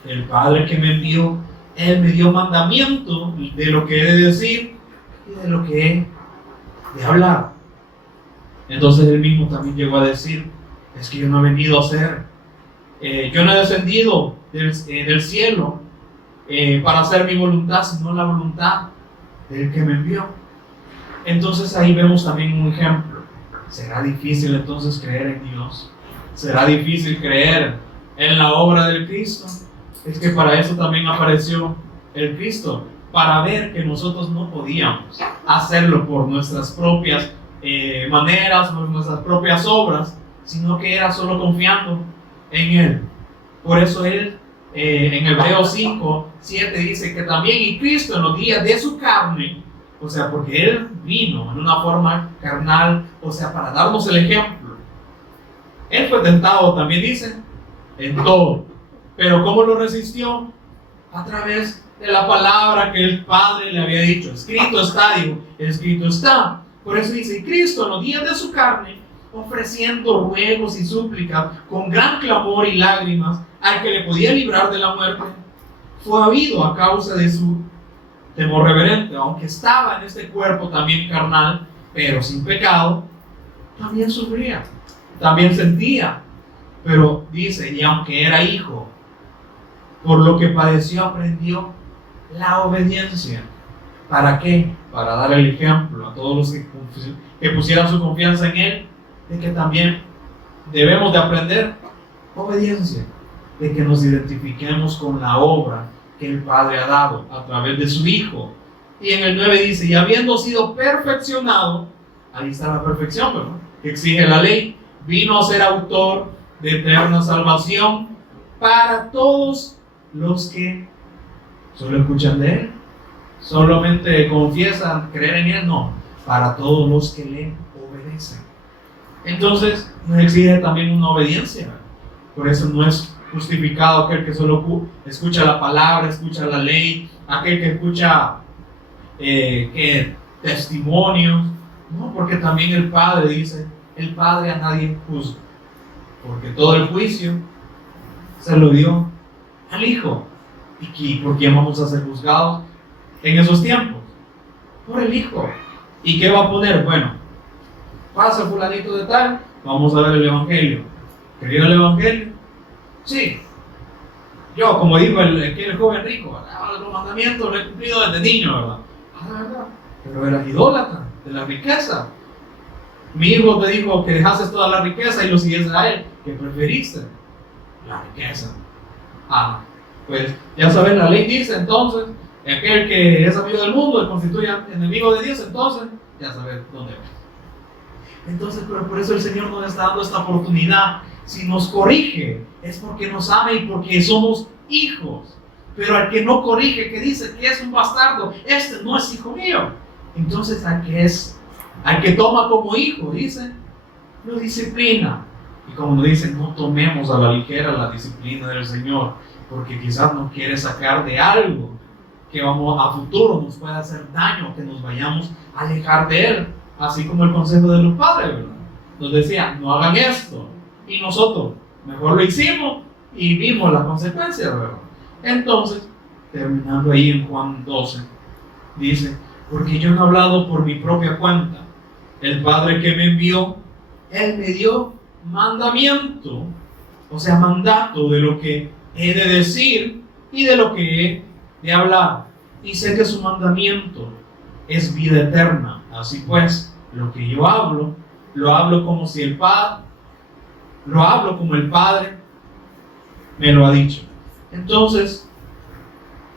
El Padre que me envió, Él me dio mandamiento de lo que he de decir y de lo que he de hablar. Entonces Él mismo también llegó a decir, es que yo no he venido a hacer, yo no he descendido del cielo para hacer mi voluntad, sino la voluntad del que me envió. Entonces ahí vemos también un ejemplo. ¿Será difícil entonces creer en Dios? ¿Será difícil creer en la obra del Cristo? Es que para eso también apareció el Cristo, para ver que nosotros no podíamos hacerlo por nuestras propias maneras, por nuestras propias obras, sino que era solo confiando en Él. Por eso Él, en Hebreos 5, 7 dice que también y Cristo en los días de su carne, o sea, porque Él vino en una forma carnal, o sea, para darnos el ejemplo. Él fue tentado, también dice, en todo. Pero ¿cómo lo resistió? A través de la palabra que el Padre le había dicho. Escrito está, digo, escrito está. Por eso dice, Cristo en los días de su carne, ofreciendo ruegos y súplicas, con gran clamor y lágrimas, al que le podía librar de la muerte, fue habido a causa de su temor reverente, aunque estaba en este cuerpo también carnal, pero sin pecado, también sufría, también sentía, pero dice, y aunque era hijo, por lo que padeció aprendió la obediencia. ¿Para qué? Para dar el ejemplo a todos los que pusieran su confianza en Él, de que también debemos de aprender obediencia, de que nos identifiquemos con la obra que el Padre ha dado a través de su Hijo. Y en el 9 dice, y habiendo sido perfeccionado, ahí está la perfección, ¿verdad?, que exige la ley, vino a ser autor de eterna salvación para todos los que ¿Solo escuchan de Él? ¿Solamente confiesan creer en Él? No, para todos los que le obedecen. Entonces nos exige también una obediencia. Por eso no es justificado aquel que solo escucha la palabra, escucha la ley, aquel que escucha testimonios. No, porque también el Padre dice, el Padre a nadie juzga, porque todo el juicio se lo dio al Hijo. ¿Y por quién vamos a ser juzgados en esos tiempos? Por el Hijo. ¿Y qué va a poner? Bueno, pasa fulanito de tal, vamos a ver el Evangelio. ¿Querido el Evangelio? Sí. Yo, como dijo el joven rico, los mandamientos los he cumplido desde niño, ¿verdad? ¿Verdad? Pero eras idólatra de la riqueza. Mi hijo te dijo que dejases toda la riqueza y lo siguieses a él. ¿Qué preferiste? La riqueza. Pues ya sabes, la ley dice entonces, aquel que es amigo del mundo, constituye enemigo de Dios, entonces ya sabes dónde va. Entonces, pero por eso el Señor nos está dando esta oportunidad. Si nos corrige, es porque nos ama y porque somos hijos. Pero al que no corrige, que dice que es un bastardo, este no es hijo mío. Entonces, al que toma como hijo, dice, lo disciplina. Y como nos dice, no tomemos a la ligera la disciplina del Señor, porque quizás nos quiere sacar de algo que a futuro nos pueda hacer daño, que nos vayamos a alejar de Él. Así como el consejo de los padres, ¿verdad? Nos decía, no hagan esto. Y nosotros mejor lo hicimos y vimos las consecuencias, ¿verdad? Entonces, terminando ahí en Juan 12, dice, porque yo no he hablado por mi propia cuenta. El Padre que me envió, Él me dio mandamiento, o sea, mandato de lo que he de decir y de lo que he de hablar. Y sé que su mandamiento es vida eterna. Así pues, lo que yo hablo, lo hablo como si el Padre, lo hablo como el Padre me lo ha dicho. Entonces,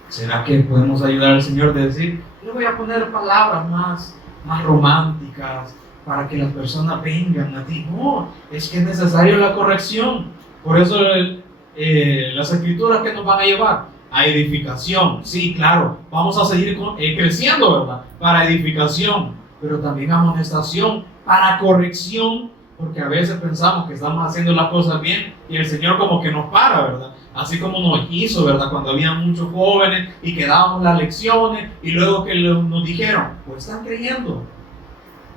¿será que podemos ayudar al Señor de decir, le voy a poner palabras más románticas para que las personas vengan a ti? No, es que es necesario la corrección. Por eso las escrituras que nos van a llevar a edificación. Sí, claro, vamos a seguir creciendo, ¿verdad? Para edificación, pero también amonestación, para corrección, porque a veces pensamos que estamos haciendo las cosas bien y el Señor como que nos para, ¿verdad? Así como nos hizo, ¿verdad? Cuando había muchos jóvenes y que dábamos las lecciones y luego que nos dijeron, pues están creyendo,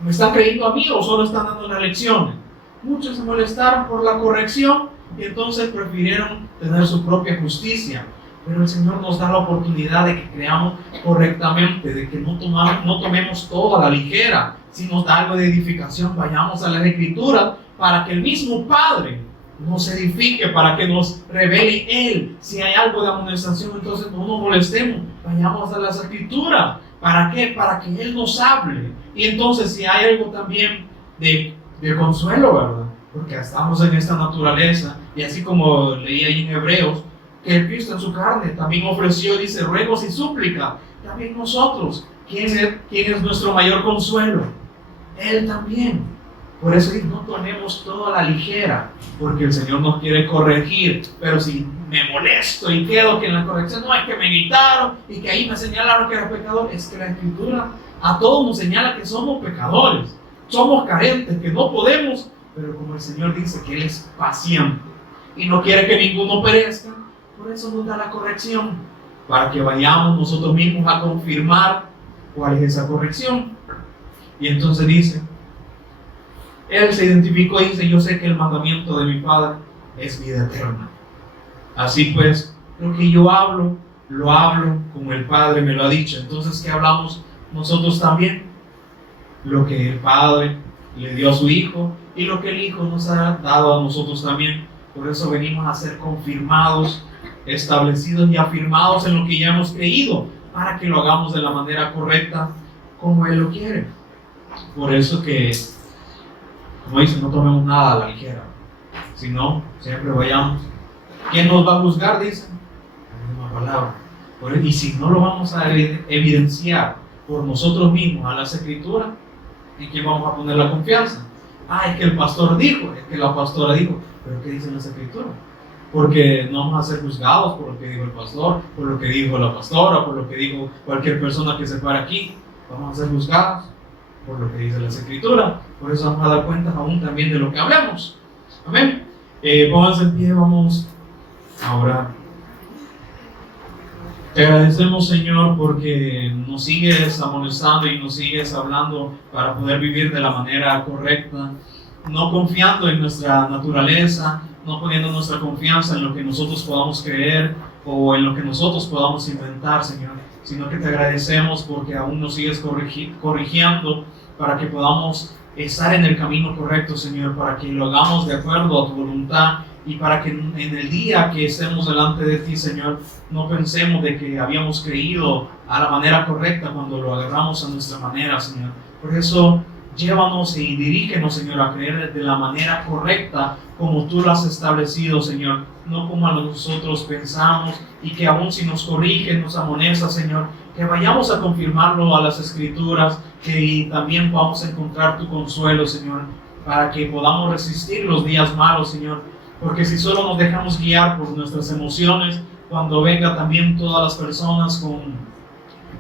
¿me están creyendo a mí o solo están dando las lecciones? Muchos se molestaron por la corrección y entonces prefirieron tener su propia justicia. Pero el Señor nos da la oportunidad de que creamos correctamente, de que no tomemos todo a la ligera. Si nos da algo de edificación, vayamos a las Escrituras para que el mismo Padre nos edifique, para que nos revele Él. Si hay algo de amonestación, entonces no nos molestemos, vayamos a las Escrituras. ¿Para qué? Para que Él nos hable. Y entonces si hay algo también de consuelo, ¿verdad? Porque estamos en esta naturaleza, y así como leí ahí en Hebreos, que el Cristo en su carne también ofreció, dice, ruegos y súplica. También nosotros, ¿quién es nuestro mayor consuelo? Él también. Por eso no tomemos todo a la ligera, porque el Señor nos quiere corregir. Pero si me molesto y quedo que en la corrección no es que me gritaron y que ahí me señalaron que era pecador, es que la Escritura a todos nos señala que somos pecadores, somos carentes, que no podemos, pero como el Señor dice que Él es paciente y no quiere que ninguno perezca, por eso nos da la corrección, para que vayamos nosotros mismos a confirmar cuál es esa corrección. Y entonces dice, Él se identificó y dice, yo sé que el mandamiento de mi Padre es vida eterna. Así pues, lo que yo hablo, lo hablo como el Padre me lo ha dicho. Entonces, ¿qué hablamos nosotros también? Lo que el Padre le dio a su Hijo y lo que el Hijo nos ha dado a nosotros también. Por eso venimos a ser confirmados, establecidos y afirmados en lo que ya hemos creído, para que lo hagamos de la manera correcta, como Él lo quiere. Por eso que, como dice, no tomemos nada a la ligera, sino siempre vayamos. ¿Quién nos va a juzgar? Dice la misma palabra. Y si no lo vamos a evidenciar por nosotros mismos a las Escrituras, ¿en quién vamos a poner la confianza? Es que el pastor dijo, es que la pastora dijo. ¿Pero qué dicen las Escrituras? porque no vamos a ser juzgados por lo que dijo el pastor, por lo que dijo la pastora, por lo que dijo cualquier persona que se pare aquí. Vamos a ser juzgados por lo que dice las Escrituras. Por eso vamos a dar cuenta aún también de lo que hablamos. Amén. Pónganse en pie, vamos a orar. Te agradecemos, Señor, porque nos sigues amonestando y nos sigues hablando para poder vivir de la manera correcta, no confiando en nuestra naturaleza, no poniendo nuestra confianza en lo que nosotros podamos creer o en lo que nosotros podamos inventar, Señor, sino que te agradecemos porque aún nos sigues corrigiendo para que podamos estar en el camino correcto, Señor, para que lo hagamos de acuerdo a tu voluntad y para que en el día que estemos delante de ti, Señor, no pensemos de que habíamos creído a la manera correcta cuando lo agarramos a nuestra manera, Señor. Por eso, llévanos y dirígenos, Señor, a creer de la manera correcta como tú lo has establecido, Señor, no como nosotros pensamos, y que aún si nos corrigen, nos amonesta, Señor, que vayamos a confirmarlo a las Escrituras, que también podamos encontrar tu consuelo, Señor, para que podamos resistir los días malos, Señor, porque si solo nos dejamos guiar por nuestras emociones, cuando venga también todas las personas con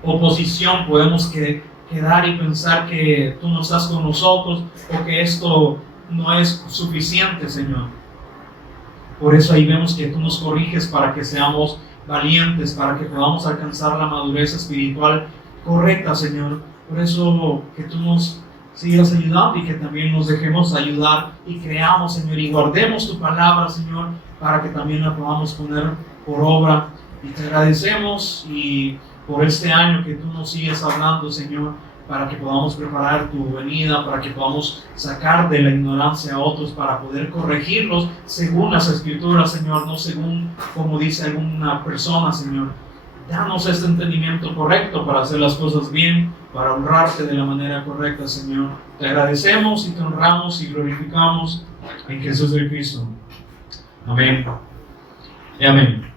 oposición, podemos quedar y pensar que tú no estás con nosotros o que esto no es suficiente, Señor. Por eso ahí vemos que tú nos corriges para que seamos valientes, para que podamos alcanzar la madurez espiritual correcta, Señor. Por eso que tú nos sigas ayudando y que también nos dejemos ayudar y creamos, Señor, y guardemos tu palabra, Señor, para que también la podamos poner por obra. Y te agradecemos y por este año que tú nos sigues hablando, Señor, para que podamos preparar tu venida, para que podamos sacar de la ignorancia a otros, para poder corregirlos según las Escrituras, Señor, no según como dice alguna persona, Señor. Danos este entendimiento correcto para hacer las cosas bien, para honrarte de la manera correcta, Señor. Te agradecemos y te honramos y glorificamos en Jesús de Cristo. Amén. Y amén.